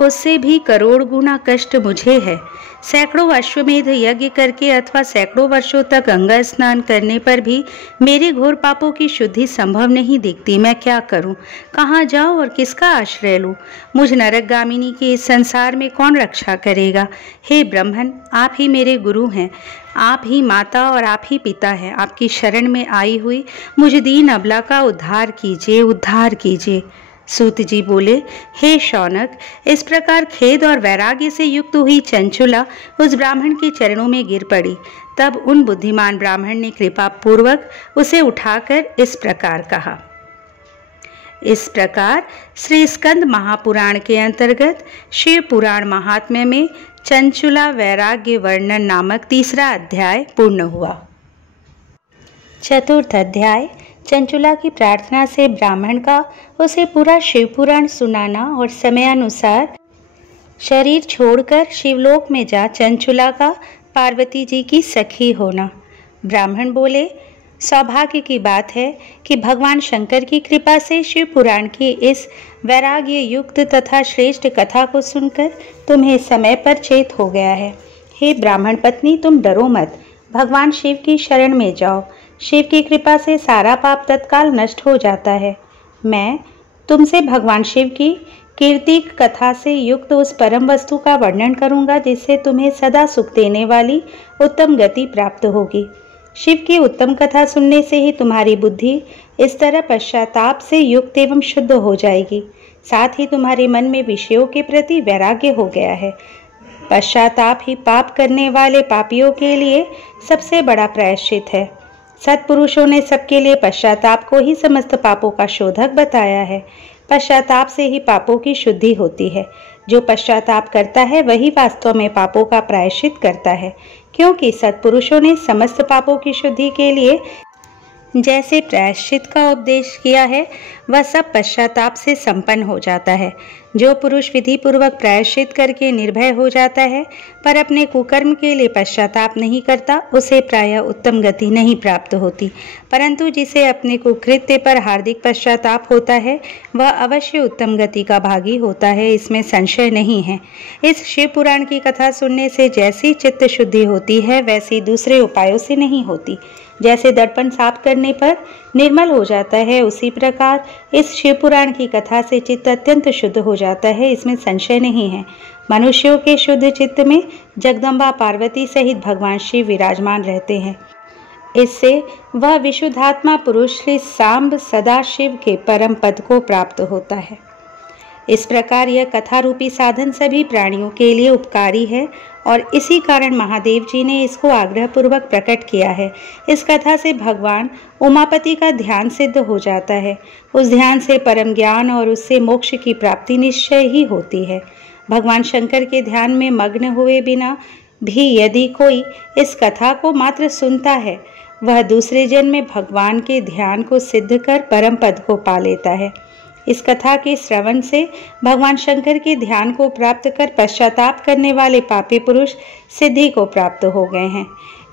उससे भी करोड़ गुना कष्ट मुझे है। सैकड़ों अश्वमेध यज्ञ करके अथवा सैकड़ों वर्षों तक गंगा स्नान करने पर भी मेरे घोर पापों की शुद्धि संभव नहीं दिखती। मैं क्या करूं, कहाँ जाऊं और किसका आश्रय लूं। मुझ नरकगामिनी के इस संसार में कौन रक्षा करेगा। हे ब्राह्मण, आप ही मेरे गुरु हैं, आप ही माता और आप ही पिता हैं। आपकी शरण में आई हुई मुझ दीन अबला का उद्धार कीजिए, उद्धार कीजिए। सूत जी बोले, हे शौनक, इस प्रकार खेद और वैराग्य से युक्त हुई चंचुला उस ब्राह्मण के चरणों में गिर पड़ी। तब उन बुद्धिमान ब्राह्मण ने कृपा पूर्वक उसे उठाकर इस प्रकार कहा। इस प्रकार श्री स्कंद महापुराण के अंतर्गत शिव पुराण महात्म्य में चंचुला वैराग्य वर्णन नामक तीसरा अध्याय पूर्ण हुआ। चतुर्थ अध्याय चंचुला की प्रार्थना से ब्राह्मण का उसे पूरा शिव पुराण सुनाना और समयानुसार शरीर छोड़कर शिवलोक में जा चंचुला का पार्वती जी की सखी होना। ब्राह्मण बोले, सौभाग्य की बात है कि भगवान शंकर की कृपा से शिव पुराण की इस वैराग्य युक्त तथा श्रेष्ठ कथा को सुनकर तुम्हें समय पर चेत हो गया है। हे ब्राह्मण पत्नी, तुम डरो मत, भगवान शिव की शरण में जाओ। शिव की कृपा से सारा पाप तत्काल नष्ट हो जाता है। मैं तुमसे भगवान शिव की कीर्ति कथा से युक्त उस परम वस्तु का वर्णन करूंगा, जिससे तुम्हें सदा सुख देने वाली उत्तम गति प्राप्त होगी। शिव की उत्तम कथा सुनने से ही तुम्हारी बुद्धि इस तरह पश्चाताप से युक्त एवं शुद्ध हो जाएगी। साथ ही तुम्हारे मन में विषयों के प्रति वैराग्य हो गया है। पश्चाताप ही पाप करने वाले पापियों के लिए सबसे बड़ा प्रायश्चित है। सत्पुरुषों ने सबके लिए पश्चाताप को ही समस्त पापों का शोधक बताया है। पश्चाताप से ही पापों की शुद्धि होती है। जो पश्चाताप करता है वही वास्तव में पापों का प्रायश्चित करता है, क्योंकि सत्पुरुषों ने समस्त पापों की शुद्धि के लिए जैसे प्रायश्चित का उपदेश किया है, वह सब पश्चाताप से संपन्न हो जाता है। जो पुरुष विधि पूर्वक प्रायश्चित करके निर्भय हो जाता है पर अपने कुकर्म के लिए पश्चाताप नहीं करता, उसे प्रायः उत्तम गति नहीं प्राप्त होती। परंतु जिसे अपने कुकृत्य पर हार्दिक पश्चाताप होता है, वह अवश्य उत्तम गति का भागी होता है, इसमें संशय नहीं है। इस शिव पुराण की कथा सुनने से जैसी चित्त शुद्धि होती है, वैसी दूसरे उपायों से नहीं होती। जैसे दर्पण साफ करने पर निर्मल हो जाता है, उसी प्रकार इस शिव पुराण की कथा से चित्त अत्यंत शुद्ध हो जाता है, इसमें संशय नहीं है। मनुष्यों के शुद्ध चित्त में जगदम्बा पार्वती सहित भगवान शिव विराजमान रहते हैं। इससे वह विशुद्धात्मा पुरुष श्री सांब सदाशिव के परम पद को प्राप्त होता है। इस प्रकार यह कथा रूपी साधन सभी प्राणियों के लिए उपकारी है और इसी कारण महादेव जी ने इसको आग्रहपूर्वक प्रकट किया है। इस कथा से भगवान उमापति का ध्यान सिद्ध हो जाता है। उस ध्यान से परम ज्ञान और उससे मोक्ष की प्राप्ति निश्चय ही होती है। भगवान शंकर के ध्यान में मग्न हुए बिना भी यदि कोई इस कथा को मात्र सुनता है, वह दूसरे जन्म में भगवान के ध्यान को सिद्ध कर परम पद को पा लेता है। इस कथा के श्रवण से भगवान शंकर के ध्यान को प्राप्त कर पश्चाताप करने वाले पापी पुरुष सिद्धि को प्राप्त हो गए हैं।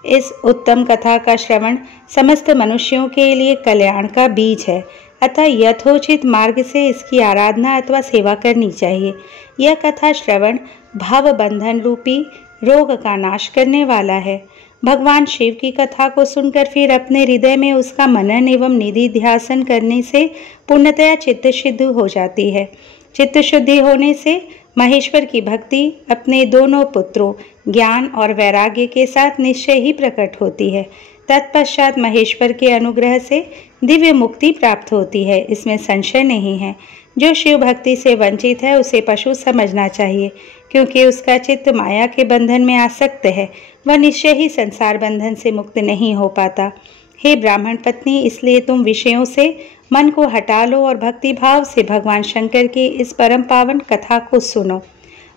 इस उत्तम कथा का श्रवण समस्त मनुष्यों के लिए कल्याण का बीज है, अतः यथोचित मार्ग से इसकी आराधना अथवा सेवा करनी चाहिए। यह कथा श्रवण भव बंधन रूपी रोग का नाश करने वाला है। भगवान शिव की कथा को सुनकर फिर अपने हृदय में उसका मनन एवं निधि ध्यासन करने से पूर्णतया चित्त शुद्ध हो जाती है। चित्त शुद्धि होने से महेश्वर की भक्ति अपने दोनों पुत्रों ज्ञान और वैराग्य के साथ निश्चय ही प्रकट होती है। तत्पश्चात महेश्वर के अनुग्रह से दिव्य मुक्ति प्राप्त होती है, इसमें संशय नहीं है। जो शिव भक्ति से वंचित है उसे पशु समझना चाहिए, क्योंकि उसका चित्त माया के बंधन में आसक्त है। वह निश्चय ही संसार बंधन से मुक्त नहीं हो पाता। हे ब्राह्मण पत्नी, इसलिए तुम विषयों से मन को हटा लो और भक्ति भाव से भगवान शंकर की इस परम पावन कथा को सुनो।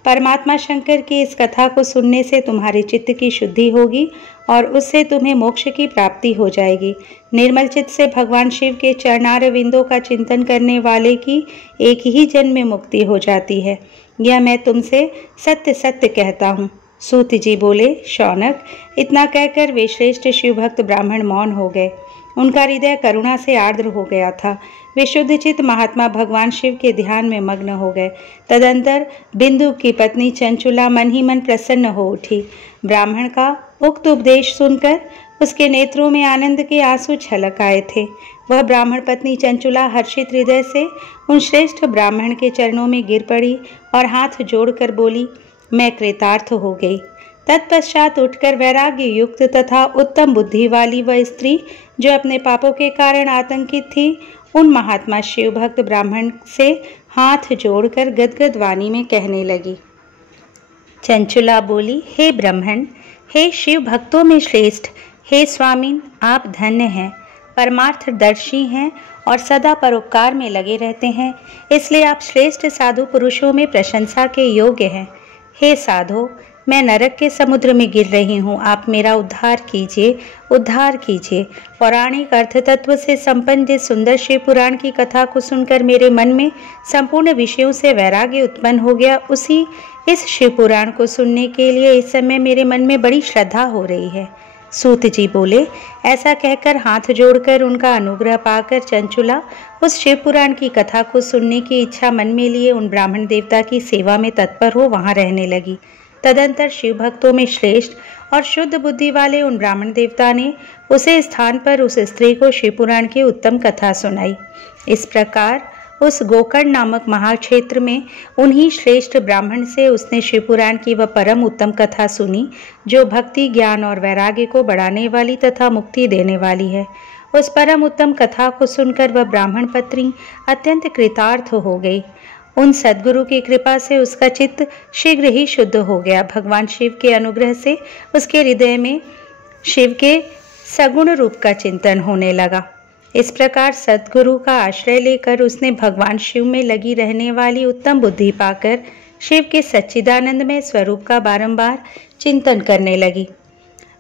परमात्मा शंकर की इस कथा को सुनने से तुम्हारे चित्त की शुद्धि होगी और उससे तुम्हें मोक्ष की प्राप्ति हो जाएगी। निर्मल चित्त से भगवान शिव के चरणार विंदों का चिंतन करने वाले की एक ही जन्म में मुक्ति हो जाती है। यह मैं तुमसे सत्य सत्य कहता हूँ। सूत जी बोले, शौनक, इतना कहकर वे श्रेष्ठ शिव भक्त ब्राह्मण मौन हो गए। उनका हृदय करुणा से आर्द्र हो गया था। वे शुद्ध चित्त महात्मा भगवान शिव के ध्यान में मग्न हो गए। तदंतर बिंदु की पत्नी चंचुला मन ही मन प्रसन्न हो उठी। ब्राह्मण का उक्त उपदेश सुनकर उसके नेत्रों में आनंद के आंसू छलक आए थे। वह ब्राह्मण पत्नी चंचुला हर्षित हृदय से उन श्रेष्ठ ब्राह्मण के चरणों में गिर पड़ी और हाथ जोड़कर बोली, मैं कृतार्थ हो गई। तत्पश्चात उठकर वैराग्य युक्त तथा उत्तम बुद्धि वाली वह स्त्री, जो अपने पापों के कारण आतंकित थी, उन महात्मा शिव भक्त ब्राह्मण से हाथ जोड़कर गदगद वाणी में कहने लगी। चंचुला बोली, हे ब्राह्मण, हे शिव भक्तों में श्रेष्ठ, हे स्वामीन, आप धन्य हैं, परमार्थदर्शी हैं और सदा परोपकार में लगे रहते हैं, इसलिए आप श्रेष्ठ साधु पुरुषों में प्रशंसा के योग्य हैं। हे साधो, मैं नरक के समुद्र में गिर रही हूँ, आप मेरा उद्धार कीजिए, उद्धार कीजिए। पौराणिक अर्थ तत्व से संपन्न जिस सुंदर शिव पुराण की कथा को सुनकर मेरे मन में संपूर्ण विषयों से वैराग्य उत्पन्न हो गया, उसी इस शिव पुराण को सुनने के लिए इस समय मेरे मन में बड़ी श्रद्धा हो रही है। सूत जी बोले, ऐसा कहकर हाथ जोड़कर उनका अनुग्रह पाकर चंचुला उस शिव पुराण की कथा को सुनने की इच्छा मन में लिए उन ब्राह्मण देवता की सेवा में तत्पर हो वहां रहने लगी। तदंतर शिव भक्तों में श्रेष्ठ और शुद्ध बुद्धि वाले उन ब्राह्मण देवता ने उसे स्थान पर उस स्त्री को शिव पुराण की उत्तम कथा सुनाई। इस प्रकार उस गोकर्ण नामक महाक्षेत्र में उन्हीं श्रेष्ठ ब्राह्मण से उसने शिव पुराण की वह परम उत्तम कथा सुनी, जो भक्ति, ज्ञान और वैराग्य को बढ़ाने वाली तथा मुक्ति देने वाली है। उस परम उत्तम कथा को सुनकर वह ब्राह्मण पत्नी अत्यंत कृतार्थ हो गई। उन सद्गुरु की कृपा से उसका चित्त शीघ्र ही शुद्ध हो गया। भगवान शिव के अनुग्रह से उसके हृदय में शिव के सगुण रूप का चिंतन होने लगा। इस प्रकार सद्गुरु का आश्रय लेकर उसने भगवान शिव में लगी रहने वाली उत्तम बुद्धि पाकर शिव के सच्चिदानंदमय स्वरूप का बारंबार चिंतन करने लगी।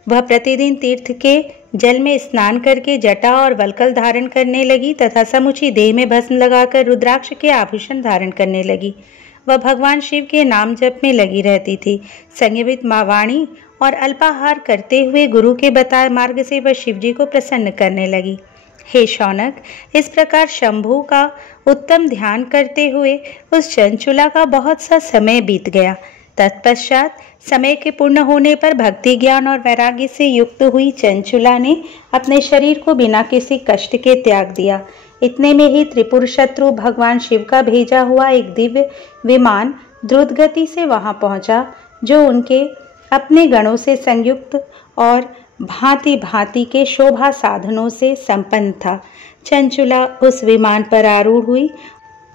वह प्रतिदिन तीर्थ के जल में स्नान करके जटा और वल्कल धारण करने लगी तथा समुची देह में भस्म लगाकर रुद्राक्ष के आभूषण धारण करने लगी। वह भगवान शिव के नाम जप में लगी रहती थी। संयमित वाणी और अल्पाहार करते हुए गुरु के बताए मार्ग से वह शिव जी को प्रसन्न करने लगी। हे शौनक, इस प्रकार शंभु का उत्तम ध्यान करते हुए उस चंचुला का बहुत सा समय बीत गया। तत्पश्चात समय के पूर्ण होने पर भक्ति, ज्ञान और वैराग्य से युक्त हुई चंचुला ने अपने शरीर को बिना किसी कष्ट के त्याग दिया। इतने में ही त्रिपुर शत्रु भगवान शिव का भेजा हुआ एक दिव्य विमान द्रुत गति से वहां पहुंचा, जो उनके अपने गणों से संयुक्त और भांति भांति के शोभा साधनों से संपन्न था। चंचुला उस विमान पर आरूढ़ हुई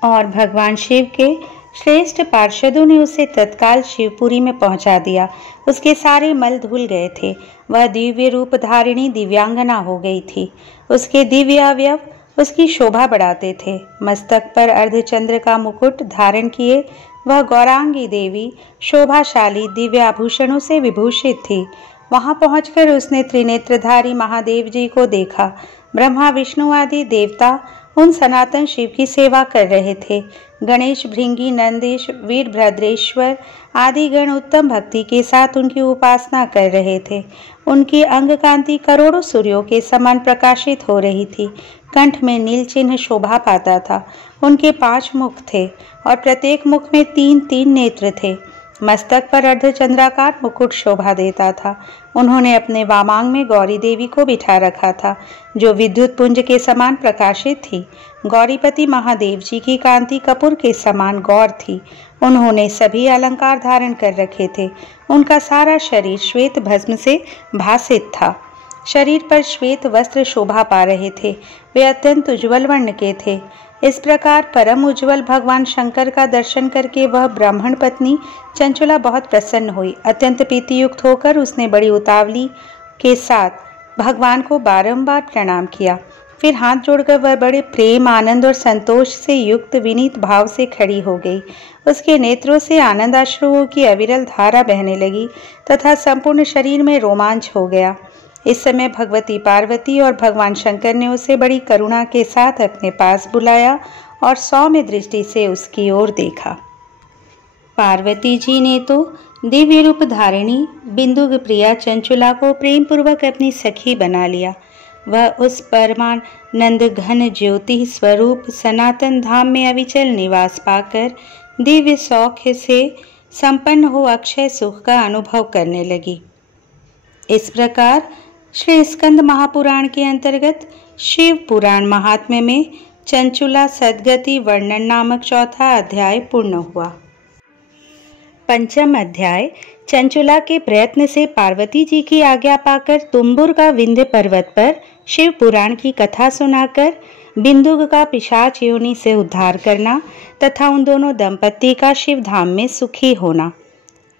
और भगवान शिव के श्रेष्ठ पार्षदों ने उसे तत्काल शिवपुरी में पहुंचा दिया। उसके सारे मल धुल गए थे। वह दिव्य रूप धारिणी दिव्यांगना हो गई थी। उसके दिव्य अवयव उसकी शोभा बढ़ाते थे। मस्तक पर अर्धचंद्र का मुकुट धारण किए वह गौरांगी देवी शोभाशाली दिव्य आभूषणों से विभूषित थी। वहां पहुंचकर उसने त्रिनेत्रधारी महादेव जी को देखा। ब्रह्मा विष्णु आदि देवता उन सनातन शिव की सेवा कर रहे थे। गणेश, भृंगी, नंदीश, वीरभद्रेश्वर आदि गण उत्तम भक्ति के साथ उनकी उपासना कर रहे थे। उनकी अंग कांति करोड़ों सूर्यों के समान प्रकाशित हो रही थी। कंठ में नील चिन्ह शोभा पाता था। उनके 5 मुख थे और प्रत्येक मुख में 3-3 नेत्र थे। मस्तक पर अर्धचंद्राकार मुकुट शोभा देता था। उन्होंने अपने वामांग में गौरी देवी को बिठा रखा था, जो विद्युत पुंज के समान प्रकाशित थी। गौरीपति महादेव जी की कांति कपूर के समान गौर थी। उन्होंने सभी अलंकार धारण कर रखे थे। उनका सारा शरीर श्वेत भस्म से भासित था। शरीर पर श्वेत वस्त्र शोभा पा रहे थे। वे अत्यंत उज्ज्वल वर्ण के थे। इस प्रकार परम उज्ज्वल भगवान शंकर का दर्शन करके वह ब्राह्मण पत्नी चंचुला बहुत प्रसन्न हुई। अत्यंत प्रीतियुक्त होकर उसने बड़ी उतावली के साथ भगवान को बारंबार प्रणाम किया। फिर हाथ जोड़कर वह बड़े प्रेम, आनंद और संतोष से युक्त विनीत भाव से खड़ी हो गई। उसके नेत्रों से आनंद अश्रुओं की अविरल धारा बहने लगी तथा संपूर्ण शरीर में रोमांच हो गया। इस समय भगवती पार्वती और भगवान शंकर ने उसे बड़ी करुणा के साथ अपने पास बुलाया और सौम्य दृष्टि से उसकी ओर देखा। पार्वती जी ने तो दिव्य रूप धारिणी बिंदुक प्रिया चंचुला को प्रेम पूर्वक अपनी सखी बना लिया। वह उस परमानंद घन ज्योति स्वरूप सनातन धाम में अविचल निवास पाकर दिव्य सौख्य से संपन्न हो अक्षय सुख का अनुभव करने लगी। इस प्रकार श्री स्कंद महापुराण के अंतर्गत शिव पुराण महात्म्य में चंचुला सद्गति वर्णन नामक चौथा अध्याय पूर्ण हुआ। पंचम अध्याय चंचुला के प्रयत्न से पार्वती जी की आज्ञा पाकर तुम्बुर का विंध्य पर्वत पर शिव पुराण की कथा सुनाकर बिंदुक का पिशाच योनि से उद्धार करना तथा उन दोनों दंपत्ति का शिव धाम में सुखी होना।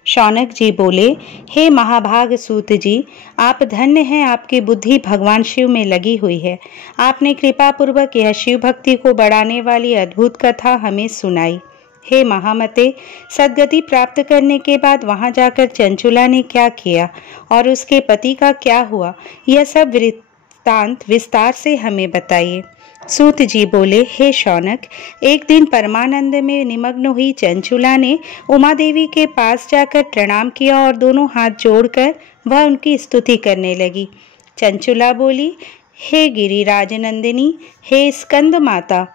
शौनक जी बोले, हे महाभाग सूत जी, आप धन्य हैं, आपकी बुद्धि भगवान शिव में लगी हुई है। आपने कृपा पूर्वक यह शिव भक्ति को बढ़ाने वाली अद्भुत कथा हमें सुनाई। हे महामते, सद्गति प्राप्त करने के बाद वहां जाकर चंचुला ने क्या किया और उसके पति का क्या हुआ, यह सब वृत्तांत विस्तार से हमें बताइए। सूत जी बोले, हे शौनक, एक दिन परमानंद में निमग्न हुई चंचुला ने उमा देवी के पास जाकर प्रणाम किया और दोनों हाथ जोड़कर वह उनकी स्तुति करने लगी। चंचुला बोली, हे गिरिराज नंदिनी, हे स्कंद माता,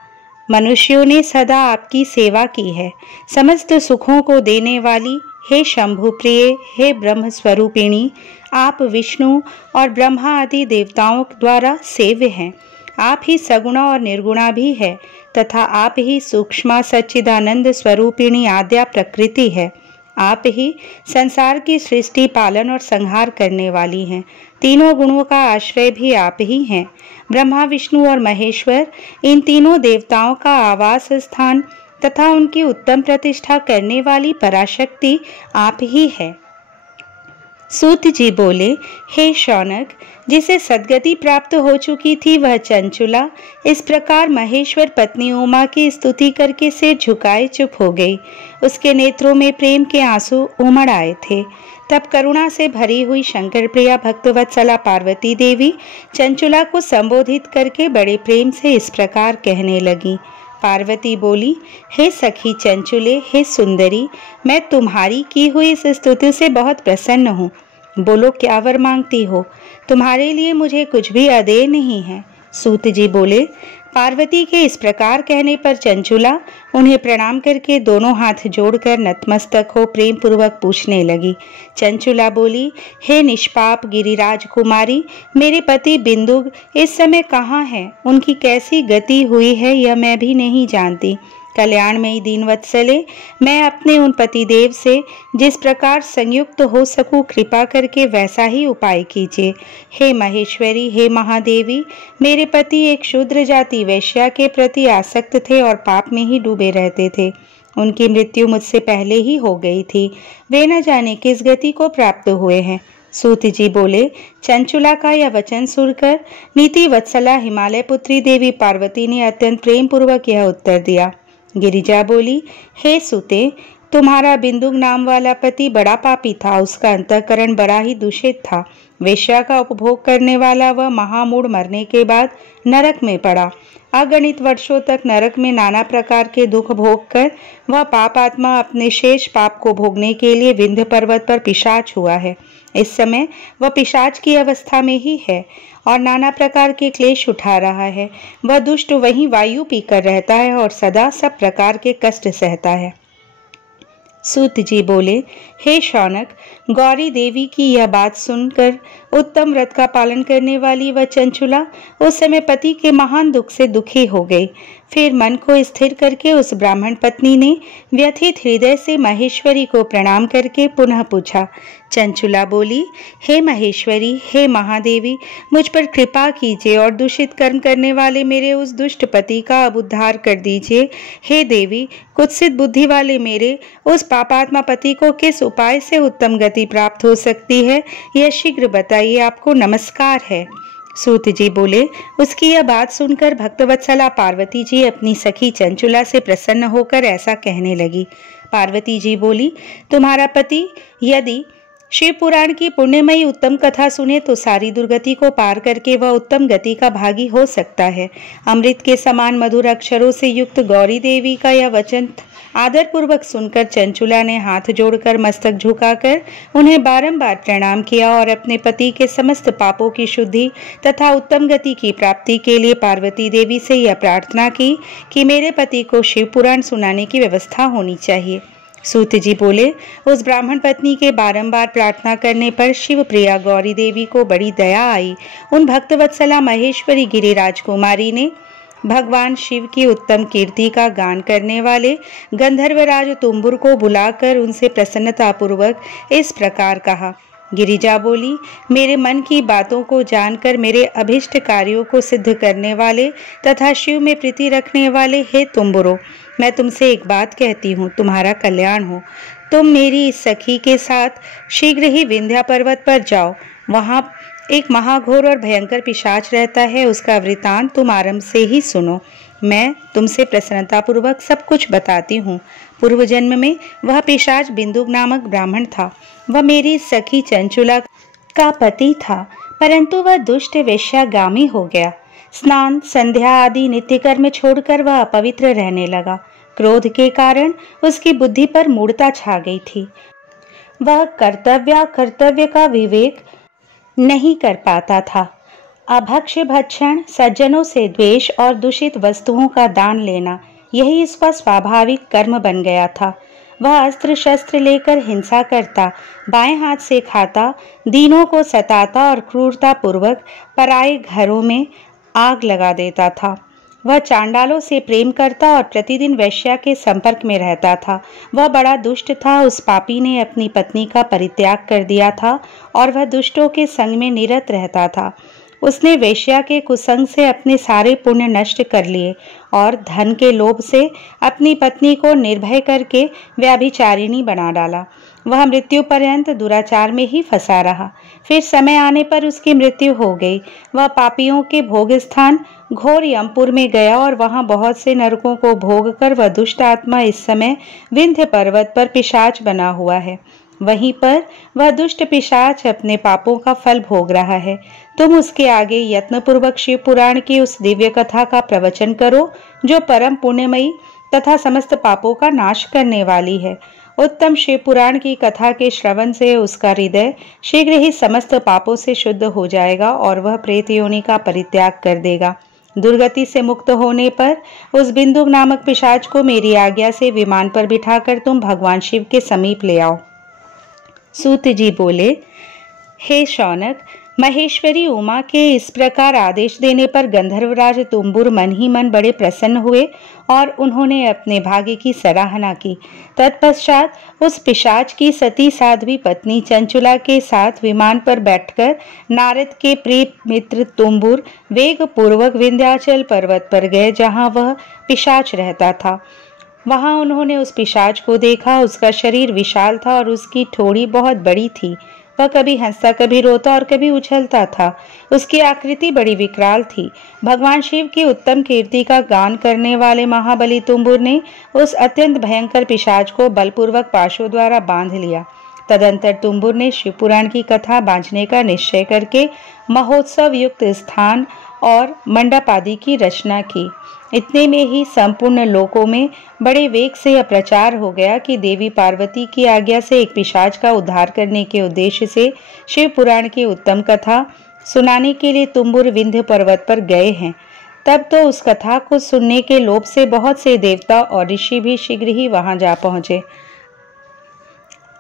मनुष्यों ने सदा आपकी सेवा की है। समस्त सुखों को देने वाली हे शंभु प्रिय, हे ब्रह्म स्वरूपिणी, आप विष्णु और ब्रह्मा आदि देवताओं द्वारा सेव्य हैं। आप ही सगुणा और निर्गुणा भी है तथा आप ही सूक्ष्म सच्चिदानंद स्वरूपिणी आद्या प्रकृति है। आप ही संसार की सृष्टि, पालन और संहार करने वाली हैं। तीनों गुणों का आश्रय भी आप ही हैं। ब्रह्मा, विष्णु और महेश्वर, इन तीनों देवताओं का आवास स्थान तथा उनकी उत्तम प्रतिष्ठा करने वाली पराशक्ति आप ही है। सूत जी बोले, हे शौनक, जिसे सद्गति प्राप्त हो चुकी थी वह चंचुला इस प्रकार महेश्वर पत्नी उमा की स्तुति करके सिर झुकाए चुप हो गई। उसके नेत्रों में प्रेम के आंसू उमड़ आए थे। तब करुणा से भरी हुई शंकर प्रिया भक्तवत्सला पार्वती देवी चंचुला को संबोधित करके बड़े प्रेम से इस प्रकार कहने लगी। पार्वती बोली, हे सखी चंचुले, हे सुंदरी, मैं तुम्हारी की हुई इस स्तुति से बहुत प्रसन्न हूँ। बोलो, क्या वर मांगती हो? तुम्हारे लिए मुझे कुछ भी अदेय नहीं है। सूत जी बोले, पार्वती के इस प्रकार कहने पर चंचुला उन्हें प्रणाम करके दोनों हाथ जोड़कर नतमस्तक हो प्रेम पूर्वक पूछने लगी। चंचुला बोली, हे निष्पाप गिरिराज कुमारी, मेरे पति बिंदुक इस समय कहाँ हैं? उनकी कैसी गति हुई है यह मैं भी नहीं जानती। कल्याणमयी दीनवत्सले, मैं अपने उन पतिदेव से जिस प्रकार संयुक्त हो सकूं कृपा करके वैसा ही उपाय कीजिए। हे महेश्वरी, हे महादेवी, मेरे पति एक शूद्र जाति वैश्या के प्रति आसक्त थे और पाप में ही डूबे रहते थे। उनकी मृत्यु मुझसे पहले ही हो गई थी। वे न जाने किस गति को प्राप्त हुए हैं। सूत जी बोले, चंचुला का यह वचन सुनकर नीति वत्सला हिमालय पुत्री देवी पार्वती ने अत्यंत प्रेम पूर्वक यह उत्तर दिया। गिरिजा बोली, हे सूते, तुम्हारा बिंदुक नाम वाला पति बड़ा पापी था। उसका अंतःकरण बड़ा ही दूषित था। वेश्या का उपभोग करने वाला वह महामूढ़ मरने के बाद नरक में पड़ा। अगणित वर्षों तक नरक में नाना प्रकार के दुख भोग कर वह पाप आत्मा अपने शेष पाप को भोगने के लिए विंध्य पर्वत पर पिशाच हुआ है। इस समय वह पिशाच की अवस्था में ही है और नाना प्रकार के क्लेश उठा रहा है। वह दुष्ट वहीं वायु पीकर रहता है और सदा सब प्रकार के कष्ट सहता है। सूत जी बोले, हे शौनक, गौरी देवी की यह बात सुनकर उत्तम व्रत का पालन करने वाली वह चंचुला उस समय पति के महान दुख से दुखी हो गई। फिर मन को स्थिर करके उस ब्राह्मण पत्नी ने व्यथित हृदय से महेश्वरी को प्रणाम करके पुनः पूछा। चंचुला बोली, हे महेश्वरी, हे महादेवी, मुझ पर कृपा कीजिए और दूषित कर्म करने वाले मेरे उस दुष्ट पति का अब उद्धार कर दीजिए। हे देवी, कुत्सित बुद्धि वाले मेरे उस पापात्मा पति को किस उपाय से उत्तम गति प्राप्त हो सकती है, यह शीघ्र बताइए। आपको नमस्कार है। सूत जी बोले, उसकी यह बात सुनकर भक्तवत्सला पार्वती जी अपनी सखी चंचुला से प्रसन्न होकर ऐसा कहने लगी। पार्वती जी बोली, तुम्हारा पति यदि शिव पुराण की पुण्यमयी उत्तम कथा सुने तो सारी दुर्गति को पार करके वह उत्तम गति का भागी हो सकता है। अमृत के समान मधुर अक्षरों से युक्त गौरी देवी का यह वचन आदर पूर्वक सुनकर चंचुला ने हाथ जोड़कर मस्तक झुकाकर उन्हें बारंबार प्रणाम किया और अपने पति के समस्त पापों की शुद्धि तथा उत्तम गति की प्राप्ति के लिए पार्वती देवी से यह प्रार्थना की कि मेरे पति को शिव पुराण सुनाने की व्यवस्था होनी चाहिए। सूत जी बोले, उस ब्राह्मण पत्नी के बारंबार प्रार्थना करने पर शिव प्रिया गौरी देवी को बड़ी दया आई। उन भक्तवत्सला महेश्वरी गिरिराज कुमारी ने भगवान शिव की उत्तम कीर्ति का गान करने वाले गंधर्वराज तुम्बुर को बुलाकर उनसे प्रसन्नता पूर्वक इस प्रकार कहा। गिरिजा बोली, मेरे मन की बातों को जानकर मेरे अभिष्ट कार्यों को सिद्ध करने वाले तथा शिव में प्रीति रखने वाले हे तुम्बुरो, मैं तुमसे एक बात कहती हूँ, तुम्हारा कल्याण हो। तुम मेरी इस सखी के साथ शीघ्र ही विंध्या पर्वत पर जाओ। वहाँ एक महाघोर और भयंकर पिशाच रहता है। उसका वृतांत तुम आरंभ से ही सुनो। मैं तुमसे प्रसन्नतापूर्वक सब कुछ बताती हूँ। पूर्व जन्म में वह पिशाच बिंदुक नामक ब्राह्मण था। वह मेरी सखी चंचुला का पति था, परंतु वह दुष्ट वेश्यागामी हो गया। स्नान, संध्या आदि नित्य कर्म छोड़कर वह अपवित्र रहने लगा। क्रोध के कारण उसकी बुद्धि पर मूढ़ता छा गई थी। वह कर्तव्य का विवेक नहीं कर पाता था। अभक्ष भक्षण, सज्जनों से द्वेष और दूषित वस्तुओं का दान लेना, यही इसका स्वाभाविक कर्म बन गया था। वह अस्त्र शस्त्र लेकर हिंसा करता, बाएं हाथ से खाता, दीनों को सताता और क्रूरता पूर्वक पराये घरों में आग लगा देता था। वह चांडालों से प्रेम करता और प्रतिदिन वैश्या के संपर्क में रहता था। वह बड़ा दुष्ट था। उस पापी ने अपनी पत्नी का परित्याग कर दिया था और वह दुष्टों के संग में निरत रहता था। उसने वेश्या के कुसंग से अपने सारे पुण्य नष्ट कर लिए और धन के लोभ से अपनी पत्नी को निर्भय करके व्यभिचारिणी बना डाला। वह मृत्यु पर्यंत दुराचार में ही फंसा रहा। फिर समय आने पर उसकी मृत्यु हो गई। वह पापियों के भोग स्थान घोर यमपुर में गया और वहां बहुत से नरकों को भोग कर वह दुष्ट आत्मा इस समय विंध्य पर्वत पर पिशाच बना हुआ है। वहीं पर वह दुष्ट पिशाच अपने पापों का फल भोग रहा है। तुम उसके आगे यत्नपूर्वक शिव पुराण की उस दिव्य कथा का प्रवचन करो जो परम पुण्यमयी तथा समस्त पापों का नाश करने वाली है। उत्तम शिव पुराण की कथा के श्रवण से उसका हृदय शीघ्र ही समस्त पापों से शुद्ध हो जाएगा और वह प्रेत योनि का परित्याग कर देगा। दुर्गति से मुक्त होने पर उस बिंदुक नामक पिशाच को मेरी आज्ञा से विमान पर बिठाकर तुम भगवान शिव के समीप ले आओ। सूत जी बोले, हे शौनक, महेश्वरी उमा के इस प्रकार आदेश देने पर गंधर्वराज तुम्बुर मन ही मन बड़े प्रसन्न हुए और उन्होंने अपने भाग्य की सराहना की। तत्पश्चात उस पिशाच की सती साध्वी पत्नी चंचुला के साथ विमान पर बैठकर नारद के प्रिय मित्र तुम्बुर वेग पूर्वक विंध्याचल पर्वत पर गए, जहां वह पिशाच रहता था। वहां उन्होंने उस पिशाच को देखा। उसका शरीर विशाल था और उसकी ठोड़ी बहुत बड़ी थी। वह कभी हंसता, कभी रोता और कभी उछलता था। उसकी आकृति बड़ी विकराल थी। भगवान शिव की उत्तम कीर्ति का गान करने वाले महाबली तुम्बुर ने उस अत्यंत भयंकर पिशाच को बलपूर्वक पाशों द्वारा बांध लिया। तदंतर तुम्बुर ने शिवपुराण की कथा बांधने का निश्चय करके महोत्सव युक्त स्थान और मंडप आदि की रचना की। इतने में ही संपूर्ण लोकों में बड़े वेग से यह प्रचार हो गया कि देवी पार्वती की आज्ञा से एक पिशाच का उद्धार करने के उद्देश्य से शिव पुराण की उत्तम कथा सुनाने के लिए तुम्बुर विंध्य पर्वत पर गए हैं। तब तो उस कथा को सुनने के लोभ से बहुत से देवता और ऋषि भी शीघ्र ही वहां जा पहुंचे।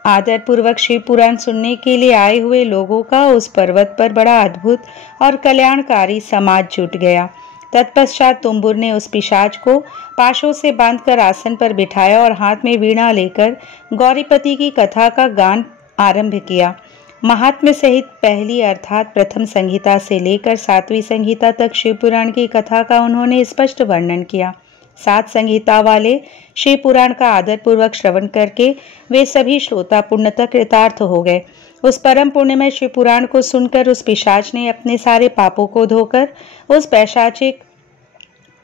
आदर पूर्वक शिव पुराण सुनने के लिए आए हुए लोगों का उस पर्वत पर बड़ा अद्भुत और कल्याणकारी समाज जुट गया। तत्पश्चात तुम्बुर ने उस पिशाच को पाशों से बांधकर आसन पर बिठाया और हाथ में वीणा लेकर गौरीपति की कथा का गान आरंभ किया। महात्म्य सहित पहली अर्थात प्रथम संहिता से लेकर 7वीं संहिता तक शिव पुराण की कथा का उन्होंने स्पष्ट वर्णन किया। 7 संहिता वाले शिव पुराण का आदर पूर्वक श्रवण करके वे सभी श्रोता पूर्णतः कृतार्थ हो गए। उस परम पुण्यमय शिव पुराण को सुनकर उस पिशाच ने अपने सारे पापों को धोकर उस पैशाचिक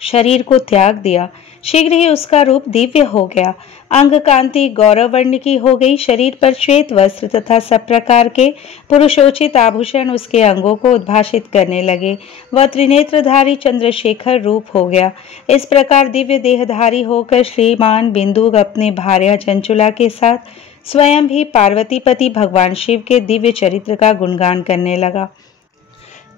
शरीर को त्याग दिया। शीघ्र ही उसका रूप दिव्य हो गया। अंग कांति गौरव वर्ण की हो गई। शरीर पर श्वेत वस्त्र तथा सब प्रकार के पुरुषोचित आभूषण उसके अंगों को उद्भाषित करने लगे। वह त्रिनेत्रधारी चंद्रशेखर रूप हो गया। इस प्रकार दिव्य देहधारी होकर श्रीमान बिंदुक अपने भार्या चंचुला के साथ स्वयं भी पार्वतीपति भगवान शिव के दिव्य चरित्र का गुणगान करने लगा।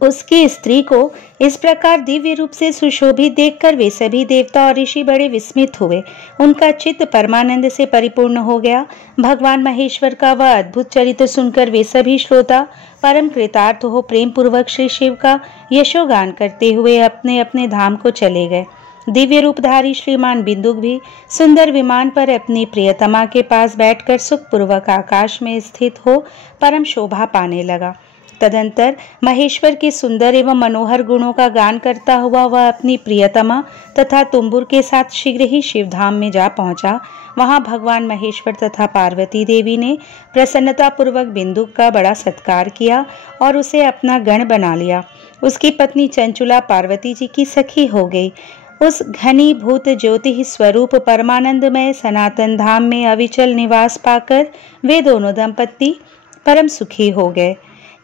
उसकी स्त्री को इस प्रकार दिव्य रूप से सुशोभित देखकर वे सभी देवता और ऋषि बड़े विस्मित हुए। उनका चित्त परमानंद से परिपूर्ण हो गया। भगवान महेश्वर का वह अद्भुत चरित्र सुनकर वे सभी श्रोता परम कृतार्थ हो प्रेम पूर्वक श्री शिव का यशोगान करते हुए अपने अपने धाम को चले गए। दिव्य रूपधारी श्रीमान बिंदुक भी सुंदर विमान पर अपनी प्रियतमा के पास बैठकर सुखपूर्वक आकाश में स्थित हो परम शोभा पाने लगा। तदंतर महेश्वर के सुंदर एवं मनोहर गुणों का गान करता हुआ वह अपनी प्रियतमा तथा तुम्बुर के साथ शीघ्र ही शिवधाम में जा पहुंचा। वहां भगवान महेश्वर तथा पार्वती देवी ने प्रसन्नता पूर्वक बिंदुक का बड़ा सत्कार किया और उसे अपना गण बना लिया। उसकी पत्नी चंचुला पार्वती जी की सखी हो गई। उस घनीभूत ज्योति स्वरूप परमानंदमय सनातन धाम में अविचल निवास पाकर वे दोनों दंपति परम सुखी हो गए।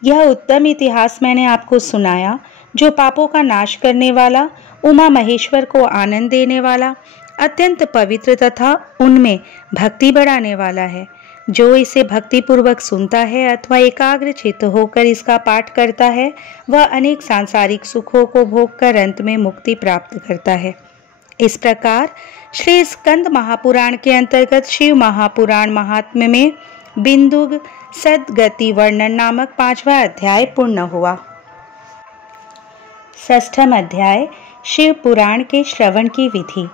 यह उत्तम इतिहास मैंने आपको सुनाया, जो पापों का नाश करने वाला, उमा महेश्वर को आनंद देने वाला, अत्यंत पवित्र तथा उनमें भक्ति बढ़ाने वाला है। जो इसे भक्ति पूर्वक सुनता है अथवा एकाग्र चित्त होकर इसका पाठ करता है, वह अनेक सांसारिक सुखों को भोगकर अंत में मुक्ति प्राप्त करता है। इस प्रकार श्री स्कंद महापुराण के अंतर्गत शिव महापुराण महात्म्य में बिंदुक सद्गति वर्णन नामक 5वां अध्याय पूर्ण हुआ। 6वां अध्याय शिव पुराण के श्रवण की विधि।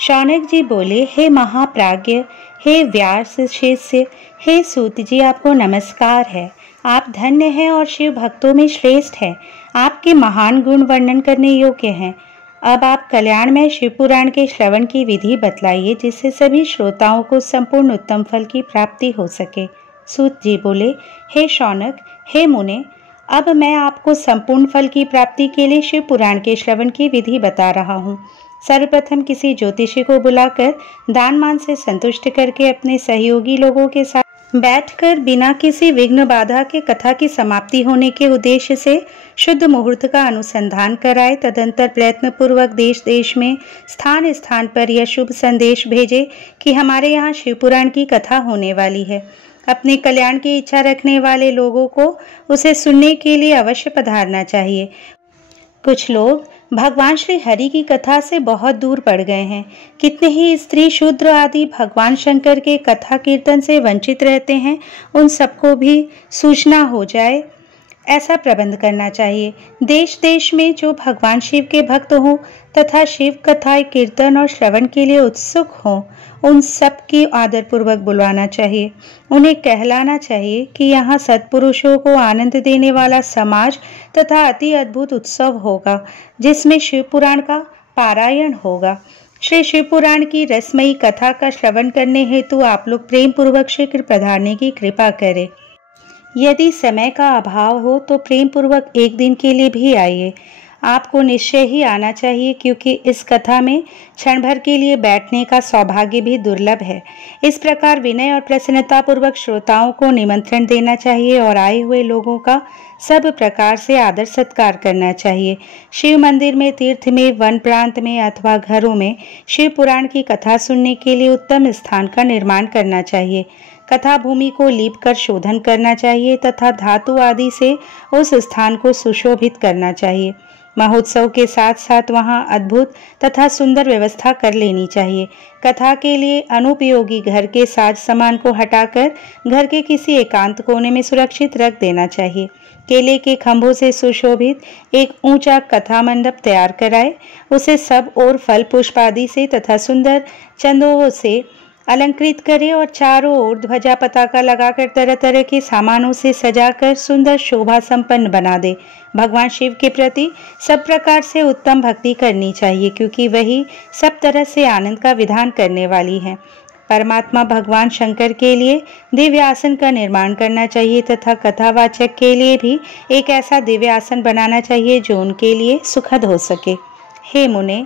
शौनक जी बोले, हे महाप्राज्ञ, हे व्यास शिष्य, हे सूत जी, आपको नमस्कार है। आप धन्य हैं और शिव भक्तों में श्रेष्ठ हैं। आपके महान गुण वर्णन करने योग्य हैं। अब आप कल्याणमय शिव पुराण के श्रवण की विधि बतलाइए, जिससे सभी श्रोताओं को संपूर्ण उत्तम फल की प्राप्ति हो सके। सूत जी बोले, हे शौनक, हे मुने, अब मैं आपको संपूर्ण फल की प्राप्ति के लिए शिव पुराण के श्रवण की विधि बता रहा हूँ। सर्वप्रथम किसी ज्योतिषी को बुलाकर दान मान से संतुष्ट करके अपने सहयोगी लोगों के साथ बैठकर बिना किसी विघ्न बाधा के कथा की समाप्ति होने के उद्देश्य से शुद्ध मुहूर्त का अनुसंधान कराए। तदंतर प्रयत्न पूर्वक देश देश में स्थान स्थान पर यह शुभ संदेश भेजे कि हमारे यहाँ शिव पुराण की कथा होने वाली है। अपने कल्याण की इच्छा रखने वाले लोगों को उसे सुनने के लिए अवश्य पधारना चाहिए। कुछ लोग भगवान श्री हरि की कथा से बहुत दूर पड़ गए हैं। कितने ही स्त्री शूद्र आदि भगवान शंकर के कथा कीर्तन से वंचित रहते हैं। उन सबको भी सूचना हो जाए, ऐसा प्रबंध करना चाहिए। देश देश में जो भगवान शिव के भक्त हों तथा शिव कथाएं कीर्तन और श्रवण के लिए उत्सुक हों, उन सब की आदरपूर्वक बुलवाना चाहिए। उन्हें कहलाना चाहिए कि यहाँ सत्पुरुषों को आनंद देने वाला समाज तथा अति अद्भुत उत्सव होगा, जिसमें शिव पुराण का पारायण होगा। श्री शिव पुराण की रसमयी कथा का श्रवण करने हेतु आप लोग प्रेम पूर्वक शीघ्र पधारने की कृपा करें। यदि समय का अभाव हो तो प्रेम पूर्वक एक दिन के लिए भी आइए। आपको निश्चय ही आना चाहिए, क्योंकि इस कथा में क्षण भर के लिए बैठने का सौभाग्य भी दुर्लभ है। इस प्रकार विनय और प्रसन्नता पूर्वक श्रोताओं को निमंत्रण देना चाहिए और आए हुए लोगों का सब प्रकार से आदर सत्कार करना चाहिए। शिव मंदिर में, तीर्थ में, वन प्रांत में अथवा घरों में शिव पुराण की कथा सुनने के लिए उत्तम स्थान का निर्माण करना चाहिए। कथा भूमि को लीप कर शोधन करना चाहिए तथा धातु आदि से उस स्थान को सुशोभित करना चाहिए। महोत्सव के साथ साथ वहां अद्भुत तथा सुंदर व्यवस्था कर लेनी चाहिए। कथा के लिए अनुपयोगी घर के साज सामान को हटाकर घर के किसी एकांत कोने में सुरक्षित रख देना चाहिए। केले के खंभों से सुशोभित एक ऊंचा कथा मंडप तैयार कराए। उसे सब और फल पुष्प आदि से तथा सुंदर चंदों से अलंकृत करे और चारों ओर ध्वजा पताका लगाकर तरह तरह के सामानों से सजाकर सुंदर शोभा संपन्न बना दे। भगवान शिव के प्रति सब प्रकार से उत्तम भक्ति करनी चाहिए, क्योंकि वही सब तरह से आनंद का विधान करने वाली है। परमात्मा भगवान शंकर के लिए दिव्य आसन का निर्माण करना चाहिए तथा कथावाचक के लिए भी एक ऐसा दिव्य आसन बनाना चाहिए जो उनके लिए सुखद हो सके। हे मुने,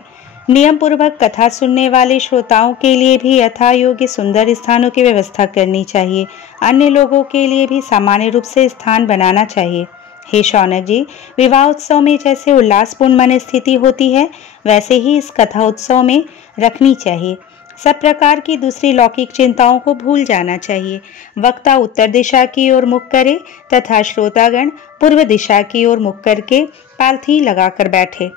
नियम पूर्वक कथा सुनने वाले श्रोताओं के लिए भी यथा योग्य सुंदर स्थानों की व्यवस्था करनी चाहिए। अन्य लोगों के लिए भी सामान्य रूप से स्थान बनाना चाहिए। हे शौनक जी, विवाह उत्सव में जैसे उल्लासपूर्ण मन स्थिति होती है, वैसे ही इस कथा उत्सव में रखनी चाहिए। सब प्रकार की दूसरी लौकिक चिंताओं को भूल जाना चाहिए। वक्ता उत्तर दिशा की ओर मुख करे तथा श्रोतागण पूर्व दिशा की ओर मुख करके पालथी लगाकर बैठे।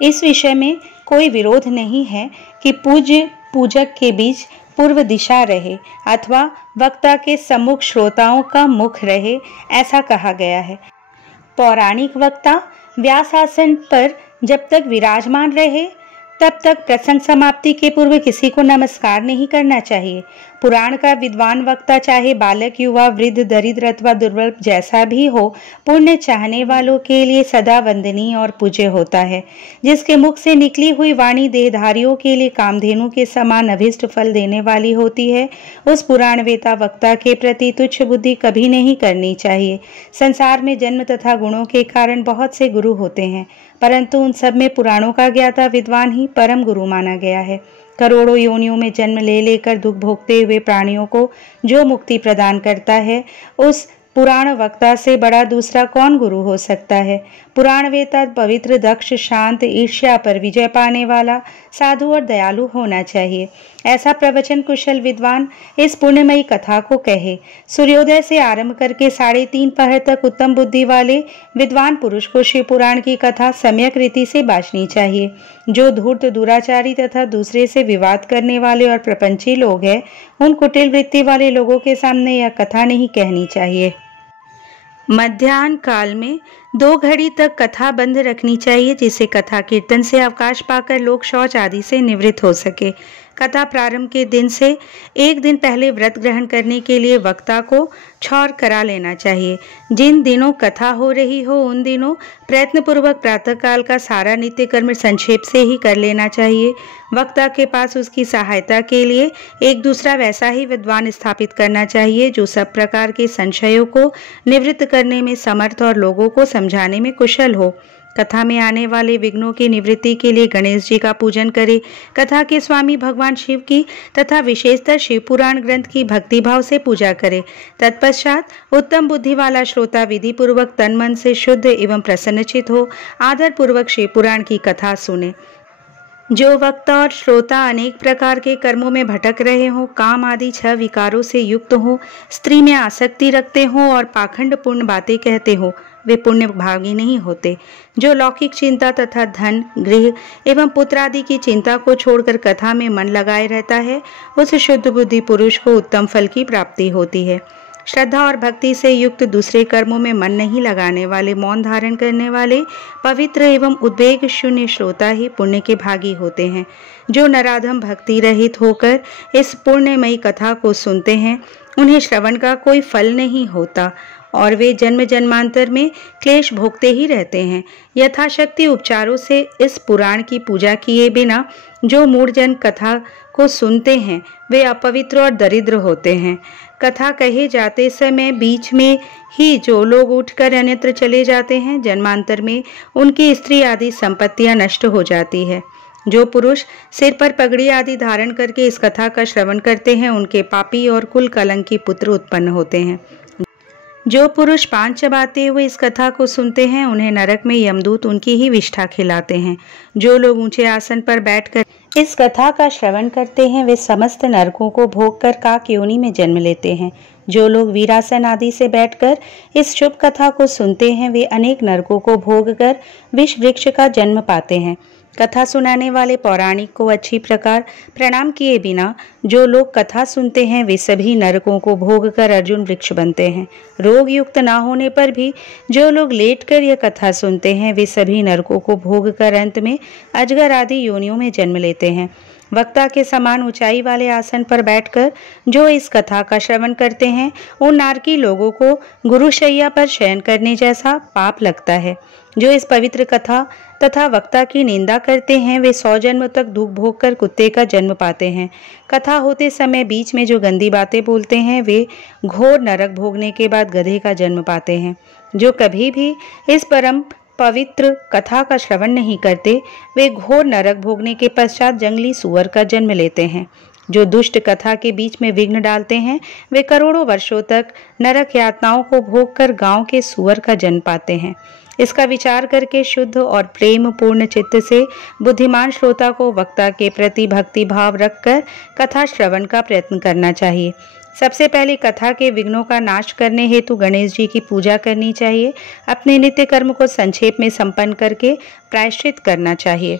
इस विषय में कोई विरोध नहीं है कि पूज्य पूजक के बीच पूर्व दिशा रहे अथवा वक्ता के सम्मुख श्रोताओं का मुख रहे, ऐसा कहा गया है। पौराणिक वक्ता व्यासासन पर जब तक विराजमान रहे तब तक प्रसंग समाप्ति के पूर्व किसी को नमस्कार नहीं करना चाहिए। पुराण का विद्वान वक्ता चाहे बालक, युवा, वृद्ध, दरिद्र अथवा दुर्बल जैसा भी हो, पुण्य चाहने वालों के लिए सदा वंदनीय और पूज्य होता है। जिसके मुख से निकली हुई वाणी देहधारियों के लिए कामधेनु के समान अभिष्ट फल देने वाली होती है, उस पुराण वेता वक्ता के प्रति तुच्छ बुद्धि कभी नहीं करनी चाहिए। संसार में जन्म तथा गुणों के कारण बहुत से गुरु होते हैं, परंतु उन सब में पुराणों का ज्ञाता विद्वान ही परम गुरु माना गया है। करोड़ों योनियों में जन्म ले लेकर दुख भोगते हुए प्राणियों को जो मुक्ति प्रदान करता है, उस पुराण वक्ता से बड़ा दूसरा कौन गुरु हो सकता है। पुराण वेता पवित्र, दक्ष, शांत, ईर्ष्या पर विजय पाने वाला, साधु और दयालु होना चाहिए। ऐसा प्रवचन कुशल विद्वान इस पुण्यमयी कथा को कहे। सूर्योदय से आरंभ करके 3:30 पहर तक उत्तम बुद्धि वाले विद्वान पुरुष को शिव पुराण की कथा सम्यक रीति से बांचनी चाहिए। जो धूर्त, दुराचारी तथा दूसरे से विवाद करने वाले और प्रपंची लोग हैं, उन कुटिल वृत्ति वाले लोगों के सामने यह कथा नहीं कहनी चाहिए। मध्याह्न काल में 2 घड़ी तक कथा बंद रखनी चाहिए, जिससे कथा कीर्तन से अवकाश पाकर लोग शौच आदि से निवृत्त हो सके। कथा प्रारंभ के दिन से 1 दिन पहले व्रत ग्रहण करने के लिए वक्ता को क्षौर करा लेना चाहिए। जिन दिनों कथा हो रही हो उन दिनों प्रयत्नपूर्वक प्रातःकाल का सारा नित्य कर्म संक्षेप से ही कर लेना चाहिए। वक्ता के पास उसकी सहायता के लिए एक दूसरा वैसा ही विद्वान स्थापित करना चाहिए जो सब प्रकार के संशयों को निवृत्त करने में समर्थ और लोगों को समझाने में कुशल हो। कथा में आने वाले विघ्नों की निवृत्ति के लिए गणेश जी का पूजन करें। कथा के स्वामी भगवान शिव की तथा विशेषतर शिव पुराण ग्रंथ की भक्तिभाव से पूजा करें। तत्पश्चात उत्तम बुद्धि वाला श्रोता विधि पूर्वक तन मन से शुद्ध एवं प्रसन्नचित हो आदर पूर्वक शिव पुराण की कथा सुने। जो वक्ता और श्रोता अनेक प्रकार के कर्मों में भटक रहे हों, काम आदि 6 विकारों से युक्त हों, स्त्री में आसक्ति रखते हों और पाखंडपूर्ण बातें कहते हों, वे पुण्य भागी नहीं होते। जो लौकिक चिंता तथा धन, गृह एवं पुत्र आदि की चिंता को छोड़कर कथा में मन लगाए रहता है, उस शुद्ध बुद्धि पुरुष को उत्तम फल की प्राप्ति होती है। श्रद्धा और भक्ति से युक्त दूसरे कर्मों में मन नहीं लगाने वाले, मौन धारण करने वाले, पवित्र एवं उद्वेग शून्य श्रोता ही पुण्य के भागी होते हैं। जो नराधम भक्ति रहित होकर इस पुण्यमयी कथा को सुनते हैं, उन्हें श्रवण का कोई फल नहीं होता और वे जन्म जन्मांतर में क्लेश भोगते ही रहते हैं। यथाशक्ति उपचारों से इस पुराण की पूजा किए बिना जो मूढ़जन कथा को सुनते हैं, वे अपवित्र और दरिद्र होते हैं। कथा कहे जाते समय बीच में ही जो लोग उठकर अन्यत्र चले जाते हैं, जन्मांतर में उनकी स्त्री आदि संपत्तियां नष्ट हो जाती है। जो पुरुष सिर पर पगड़ी आदि धारण करके इस कथा का श्रवण करते हैं, उनके पापी और कुल कलंकी पुत्र उत्पन्न होते हैं। जो पुरुष पान चबाते हुए इस कथा को सुनते हैं, उन्हें नरक में यमदूत उनकी ही विष्ठा खिलाते हैं। जो लोग ऊंचे आसन पर बैठकर इस कथा का श्रवण करते हैं, वे समस्त नरकों को भोग कर काक योनि में जन्म लेते हैं। जो लोग वीरासन आदि से बैठकर इस शुभ कथा को सुनते हैं, वे अनेक नरकों को भोग कर विष वृक्ष का जन्म पाते हैं। कथा सुनाने वाले पौराणिक को अच्छी प्रकार प्रणाम किए बिना जो लोग कथा सुनते हैं, वे सभी नरकों को भोग कर अर्जुन वृक्ष बनते हैं। रोग युक्त ना होने पर भी जो लोग लेटकर यह कथा सुनते हैं, वे सभी नरकों को भोग कर अंत में अजगर आदि योनियों में जन्म लेते हैं। वक्ता के समान ऊंचाई वाले आसन पर बैठकर जो इस कथा का श्रवण करते हैं, उन नारकी लोगों को गुरुशैया पर शयन करने जैसा पाप लगता है। जो इस पवित्र कथा तथा वक्ता की निंदा करते हैं, वे 100 जन्म तक दुख भोग कर कुत्ते का जन्म पाते हैं। कथा होते समय बीच में जो गंदी बातें बोलते हैं, वे घोर नरक भोगने के बाद गधे का जन्म पाते हैं। जो कभी भी इस परम पवित्र कथा का श्रवण नहीं करते, वे घोर नरक भोगने के पश्चात जंगली सुअर का जन्म लेते हैं। जो दुष्ट कथा के बीच में विघ्न डालते हैं, वे करोड़ों वर्षों तक नरक यातनाओं को भोग कर गांव के सुअर का जन्म पाते हैं। इसका विचार करके शुद्ध और प्रेम पूर्ण चित्त से बुद्धिमान श्रोता को वक्ता के प्रति भक्ति भाव रखकर कथा श्रवण का प्रयत्न करना चाहिए। सबसे पहले कथा के विघ्नों का नाश करने हेतु गणेश जी की पूजा करनी चाहिए। अपने नित्य कर्म को संक्षेप में संपन्न करके प्रायश्चित करना चाहिए।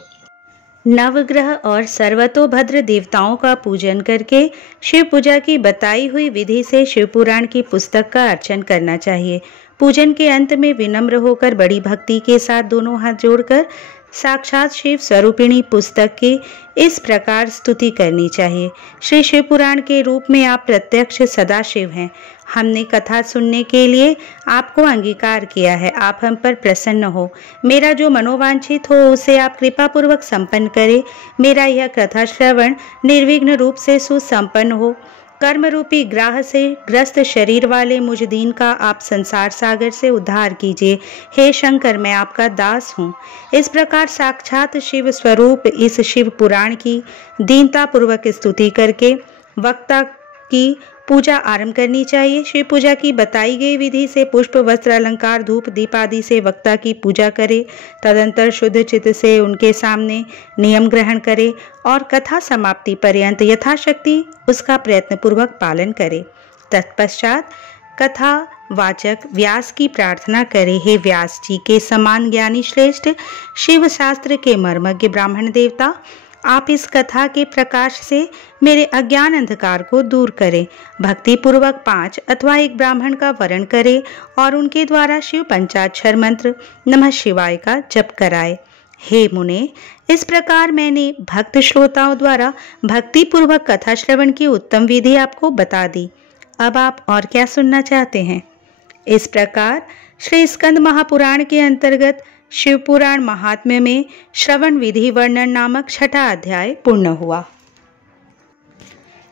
नवग्रह और सर्वतोभद्र देवताओं का पूजन करके शिव पूजा की बताई हुई विधि से शिव पुराण की पुस्तक का अर्चन करना चाहिए। पूजन के अंत में विनम्र होकर बड़ी भक्ति के साथ दोनों हाथ जोड़कर साक्षात शिव स्वरूपिणी पुस्तक की इस प्रकार स्तुति करनी चाहिए। श्री शिव पुराण के रूप में आप प्रत्यक्ष सदाशिव हैं। हमने कथा सुनने के लिए आपको अंगीकार किया है। आप हम पर प्रसन्न हो। मेरा जो मनोवांछित हो उसे आप कृपा पूर्वक संपन्न करें। मेरा यह कथा श्रवण निर्विघ्न रूप से सुसंपन्न हो। कर्म रूपी ग्राह से ग्रस्त शरीर वाले मुझ दीन का आप संसार सागर से उद्धार कीजिए। हे शंकर, मैं आपका दास हूँ। इस प्रकार साक्षात शिव स्वरूप इस शिव पुराण की दीनता पूर्वक स्तुति करके वक्ता की पूजा आरंभ करनी चाहिए। शिव पूजा की बताई गई विधि से पुष्प, वस्त्र, अलंकार, धूप, दीप आदि से वक्ता की पूजा करे। तदंतर शुद्ध चित्त से उनके सामने नियम ग्रहण करे और कथा समाप्ति पर्यंत यथाशक्ति उसका प्रयत्न पूर्वक पालन करे। तत्पश्चात कथा वाचक व्यास की प्रार्थना करे। हे व्यास जी के समान ज्ञानी श्रेष्ठ शिव शास्त्र के मर्मज्ञ ब्राह्मण देवता, आप इस कथा के प्रकाश से मेरे अज्ञान अंधकार को दूर करें। भक्ति पूर्वक 5 अथवा 1 ब्राह्मण का वरण करें और उनके द्वारा शिव पंचाक्षर मंत्र नमः शिवाय का जप कराए। हे मुने, इस प्रकार मैंने भक्त श्रोताओं द्वारा भक्ति पूर्वक कथा श्रवण की उत्तम विधि आपको बता दी। अब आप और क्या सुनना चाहते हैं? इस प्रकार श्री स्कंद महापुराण के अंतर्गत शिव पुराण महात्म्य में श्रवण विधि वर्णन नामक 6वां अध्याय पूर्ण हुआ।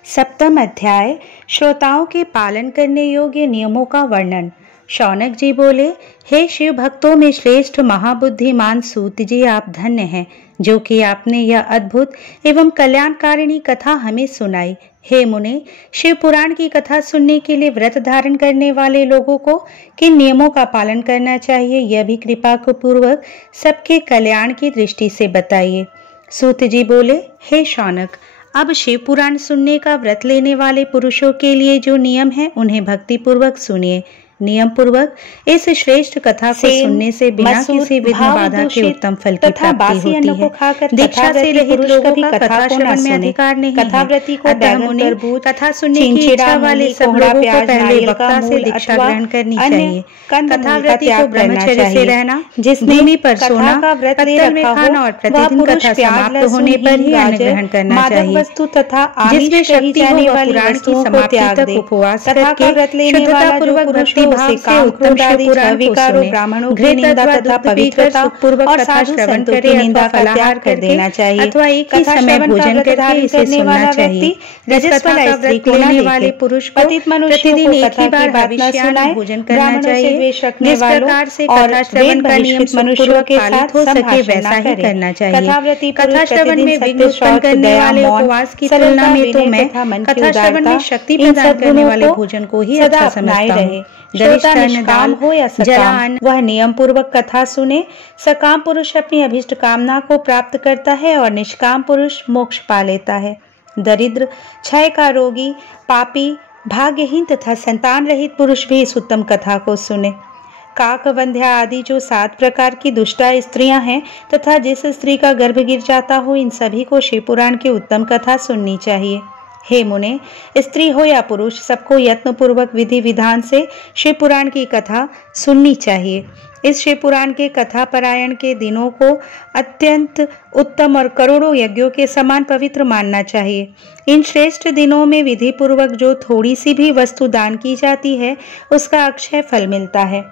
7वां अध्याय श्रोताओं के पालन करने योग्य नियमों का वर्णन। शौनक जी बोले, हे शिव भक्तों में श्रेष्ठ महाबुद्धिमान सूत जी, आप धन्य हैं जो कि आपने यह अद्भुत एवं कल्याणकारिणी कथा हमें सुनाई। हे मुने, शिव पुराण की कथा सुनने के लिए व्रत धारण करने वाले लोगों को किन नियमों का पालन करना चाहिए, यह भी कृपा पूर्वक सबके कल्याण की दृष्टि से बताइए। सूत जी बोले, हे शौनक, अब शिव पुराण सुनने का व्रत लेने वाले पुरुषों के लिए जो नियम है उन्हें भक्ति पूर्वक सुनिए। नियम पूर्वक इस श्रेष्ठ कथा को सुनने से बिना किसी विघ्न बाधा के उत्तम फल की प्राप्ति होती है। दीक्षा से रहित लोगों का कथा श्रवण में अधिकार नहीं है। अतः मुने कथा सुनने की इच्छा वाले सब लोगों को पहले वक्ता से दीक्षा ग्रहण करनी चाहिए। कथाव्रती को ब्रह्मचर्य से रहना, भूमि पर सोना, पत्तल में खाना और प्रतिदिन कथा समाप्त होने पर ही अन्न ग्रहण करना चाहिए। जिसमें शक्ति हो वह पुराण की समाप्ति तक उपवास करके शुद्धता पूर्वक भक्ति भाव से उत्तम शिव पुराण को सुने। घृत अथवा दूध पीकर सुखपूर्वक कथा श्रवण करे अथवा फलाहार कर देना चाहिए अथवा एक ही समय भोजन करके इसे सुनना चाहिए। इस कथा का व्रत लेने वाले पुरुष को प्रतिदिन एक ही बार हविष्यान्न भोजन करना चाहिए। जिस प्रकार से कथा श्रवण का नियम सुखपूर्वक पालित हो सके वैसा ही करना चाहिए। कथा श्रवण में विघ्न उत्पन्न करने वाले उपवास की तुलना में तो मैं कथा श्रवण में शक्ति प्रदान करने वाले भोजन को ही अच्छा समझता हूँ। निष्काम हो या सकाम, वह नियम पूर्वक कथा सुने। सकाम पुरुष अपनी अभिष्ट कामना को प्राप्त करता है और निष्काम पुरुष मोक्ष पा लेता है। दरिद्र, क्षय का रोगी, पापी, भाग्यहीन तथा संतान रहित पुरुष भी इस उत्तम कथा को सुने। काकवंध्या आदि जो 7 प्रकार की दुष्टा स्त्रियां हैं तथा जिस स्त्री का गर्भ गिर जाता हो, इन सभी को शिव पुराण की उत्तम कथा सुननी चाहिए। हे मुने, स्त्री हो या पुरुष, सबको यत्न पूर्वक विधि विधान से शिव पुराण की कथा सुननी चाहिए। इस शिव पुराण के कथा पारायण के दिनों को अत्यंत उत्तम और करोड़ों यज्ञों के समान पवित्र मानना चाहिए। इन श्रेष्ठ दिनों में विधि पूर्वक जो थोड़ी सी भी वस्तु दान की जाती है उसका अक्षय फल मिलता है।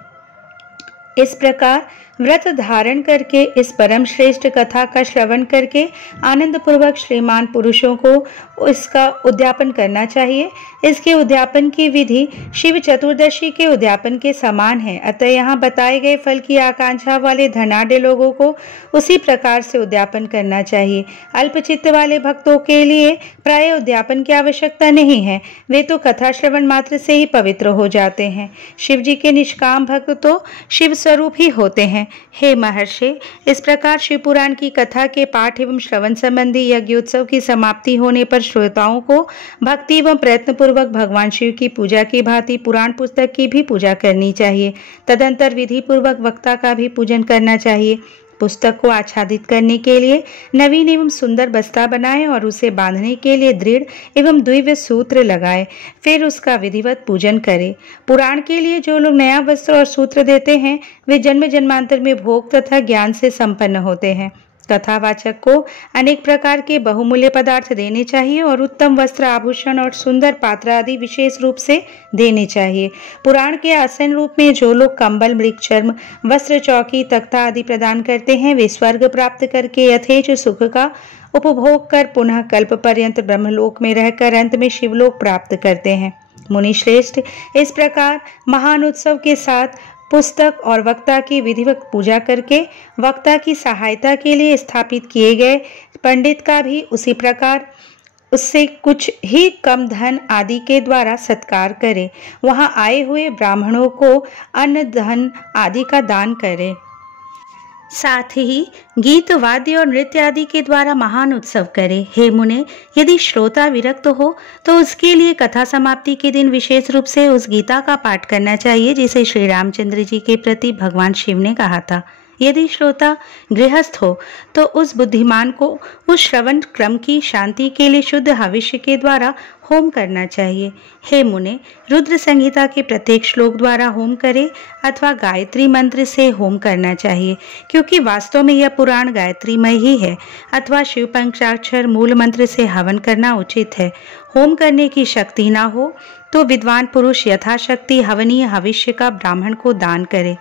इस प्रकार व्रत धारण करके इस परम श्रेष्ठ कथा का श्रवण करके आनंद पूर्वक श्रीमान पुरुषों को इसका उद्यापन करना चाहिए। इसके उद्यापन की विधि शिव चतुर्दशी के उद्यापन के समान है। अतः यहाँ बताए गए फल की आकांक्षा वाले धनाढ्य लोगों को उसी प्रकार से उद्यापन करना चाहिए। अल्पचित्त वाले भक्तों के लिए प्राय उद्यापन की आवश्यकता नहीं है, वे तो कथा श्रवण मात्र से ही पवित्र हो जाते हैं। शिव जी के निष्काम भक्त तो शिव स्वरूप ही होते हैं। हे महर्षि, इस प्रकार शिव पुराण की कथा के पाठ एवं श्रवण संबंधी यज्ञोत्सव की समाप्ति होने पर श्रोताओं को भक्ति एवं प्रयत्न पूर्वक भगवान शिव की पूजा की भांति पुराण पुस्तक की भी पूजा करनी चाहिए। तदंतर विधि पूर्वक वक्ता का भी पूजन करना चाहिए। पुस्तक को आच्छादित करने के लिए नवीन एवं सुंदर बस्ता बनाएं और उसे बांधने के लिए दृढ़ एवं द्विव्य सूत्र लगाएं। फिर उसका विधिवत पूजन करें। पुराण के लिए जो लोग नया वस्त्र और सूत्र देते हैं वे जन्म जन्मांतर में भोग तथा ज्ञान से संपन्न होते हैं। कथावाचक को अनेक प्रकार के बहुमूल्य पदार्थ देने चाहिए और उत्तम वस्त्र, आभूषण और सुंदर पात्र आदि विशेष रूप से देने चाहिए। पुराण के आसन रूप में जो लोग कंबल, मृग चर्म, वस्त्र, चौकी, तख्ता आदि प्रदान करते हैं वे स्वर्ग प्राप्त करके यथेच सुख का उपभोग कर पुनः कल्प पर्यंत ब्रह्मलोक में रहकर अंत में शिवलोक प्राप्त करते हैं। मुनि श्रेष्ठ, इस प्रकार महान उत्सव के साथ पुस्तक और वक्ता की विधिवत पूजा करके वक्ता की सहायता के लिए स्थापित किए गए पंडित का भी उसी प्रकार उससे कुछ ही कम धन आदि के द्वारा सत्कार करे। वहां आए हुए ब्राह्मणों को अन्न, धन आदि का दान करे। साथ ही गीत, वाद्य और नृत्य आदि के द्वारा महान उत्सव करे। हे मुने, यदि श्रोता विरक्त हो तो उसके लिए कथा समाप्ति के दिन विशेष रूप से उस गीता का पाठ करना चाहिए जिसे श्री रामचंद्र जी के प्रति भगवान शिव ने कहा था। यदि श्रोता गृहस्थ हो तो उस बुद्धिमान को उस श्रवण क्रम की शांति के लिए शुद्ध हविष्य के द्वारा होम करना चाहिए। हे मुने, रुद्र संहिता के प्रत्येक श्लोक द्वारा होम करे अथवा गायत्री मंत्र से होम करना चाहिए, क्योंकि वास्तव में यह पुराण गायत्रीमय ही है। अथवा शिव पंचाक्षर मूल मंत्र से हवन करना उचित है। होम करने की शक्ति ना हो तो विद्वान पुरुष यथाशक्ति हवनीय हविष्य का ब्राह्मण को दान करे।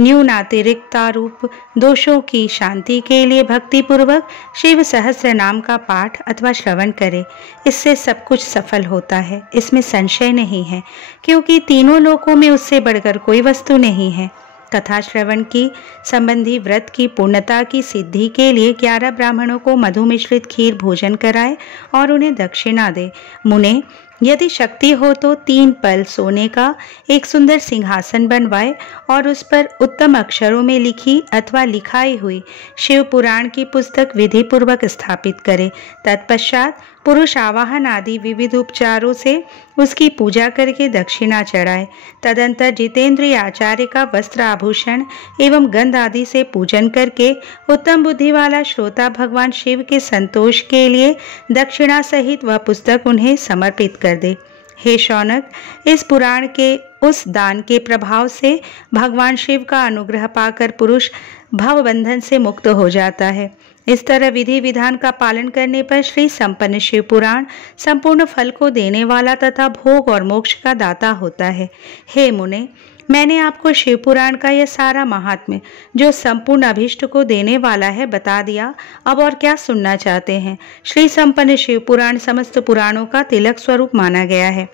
न्यूनातिरिक्तारूप दोषों की शांति के लिए भक्ति पूर्वक शिव सहस्त्र नाम का पाठ अथवा श्रवण करे। इससे सब कुछ सफल होता है, इसमें संशय नहीं है, क्योंकि तीनों लोकों में उससे बढ़कर कोई वस्तु नहीं है। कथा श्रवण की संबंधी व्रत की पूर्णता की सिद्धि के लिए 11 ब्राह्मणों को मधु मिश्रित खीर भोजन कराए और उन्हें दक्षिणा दे। मुने, यदि शक्ति हो तो 3 पल सोने का एक सुंदर सिंहासन बनवाए और उस पर उत्तम अक्षरों में लिखी अथवा लिखाई हुई शिव पुराण की पुस्तक विधि पूर्वक स्थापित करे। तत्पश्चात पुरुष आवाहन आदि विविध उपचारों से उसकी पूजा करके दक्षिणा चढ़ाए। तदंतर जितेंद्रिय आचार्य का वस्त्र आभूषण एवं गंध आदि से पूजन करके उत्तम बुद्धि वाला श्रोता भगवान शिव के संतोष के लिए दक्षिणा सहित वह पुस्तक उन्हें समर्पित कर दे। हे शौनक, इस पुराण के उस दान के प्रभाव से भगवान शिव का अनुग्रह पाकर पुरुष भव बंधन से मुक्त हो जाता है। इस तरह विधि विधान का पालन करने पर श्री संपन्न शिव पुराण संपूर्ण फल को देने वाला तथा भोग और मोक्ष का दाता होता है। हे मुने, मैंने आपको शिव पुराण का यह सारा महात्म्य जो संपूर्ण अभीष्ट को देने वाला है बता दिया। अब और क्या सुनना चाहते हैं? श्री संपन्न शिव पुराण समस्त पुराणों का तिलक स्वरूप माना गया है।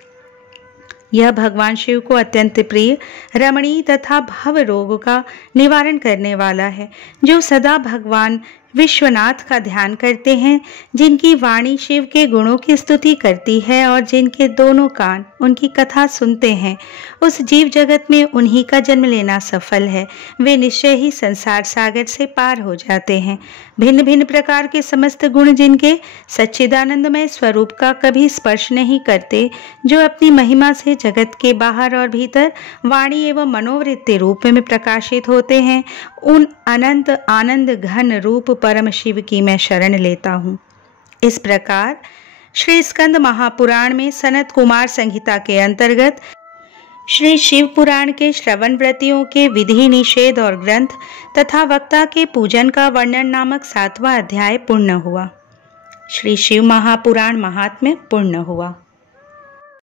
यह भगवान शिव को अत्यंत प्रिय, रमणीय तथा भव रोग का निवारण करने वाला है। जो सदा भगवान विश्वनाथ का ध्यान करते हैं, जिनकी वाणी शिव के गुणों की स्तुति करती है और जिनके दोनों कान उनकी कथा सुनते हैं, उस जीव जगत में उन्हीं का जन्म लेना सफल है। वे निश्चय ही संसार सागर से पार हो जाते हैं। भिन्न भिन्न प्रकार के समस्त गुण जिनके सच्चिदानंदमय स्वरूप का कभी स्पर्श नहीं करते, जो अपनी महिमा से जगत के बाहर और भीतर वाणी एवं मनोवृत्ति रूप में प्रकाशित होते हैं, उन अनंत आनंद घन रूप परम शिव की मैं शरण लेता हूँ। इस प्रकार श्री स्कंद महापुराण में सनत कुमार संहिता के अंतर्गत श्री शिव पुराण के श्रवण व्रतियों के विधि निषेध और ग्रंथ तथा वक्ता के पूजन का वर्णन नामक 7वां अध्याय पूर्ण हुआ। श्री शिव महापुराण महात्म्य पूर्ण हुआ।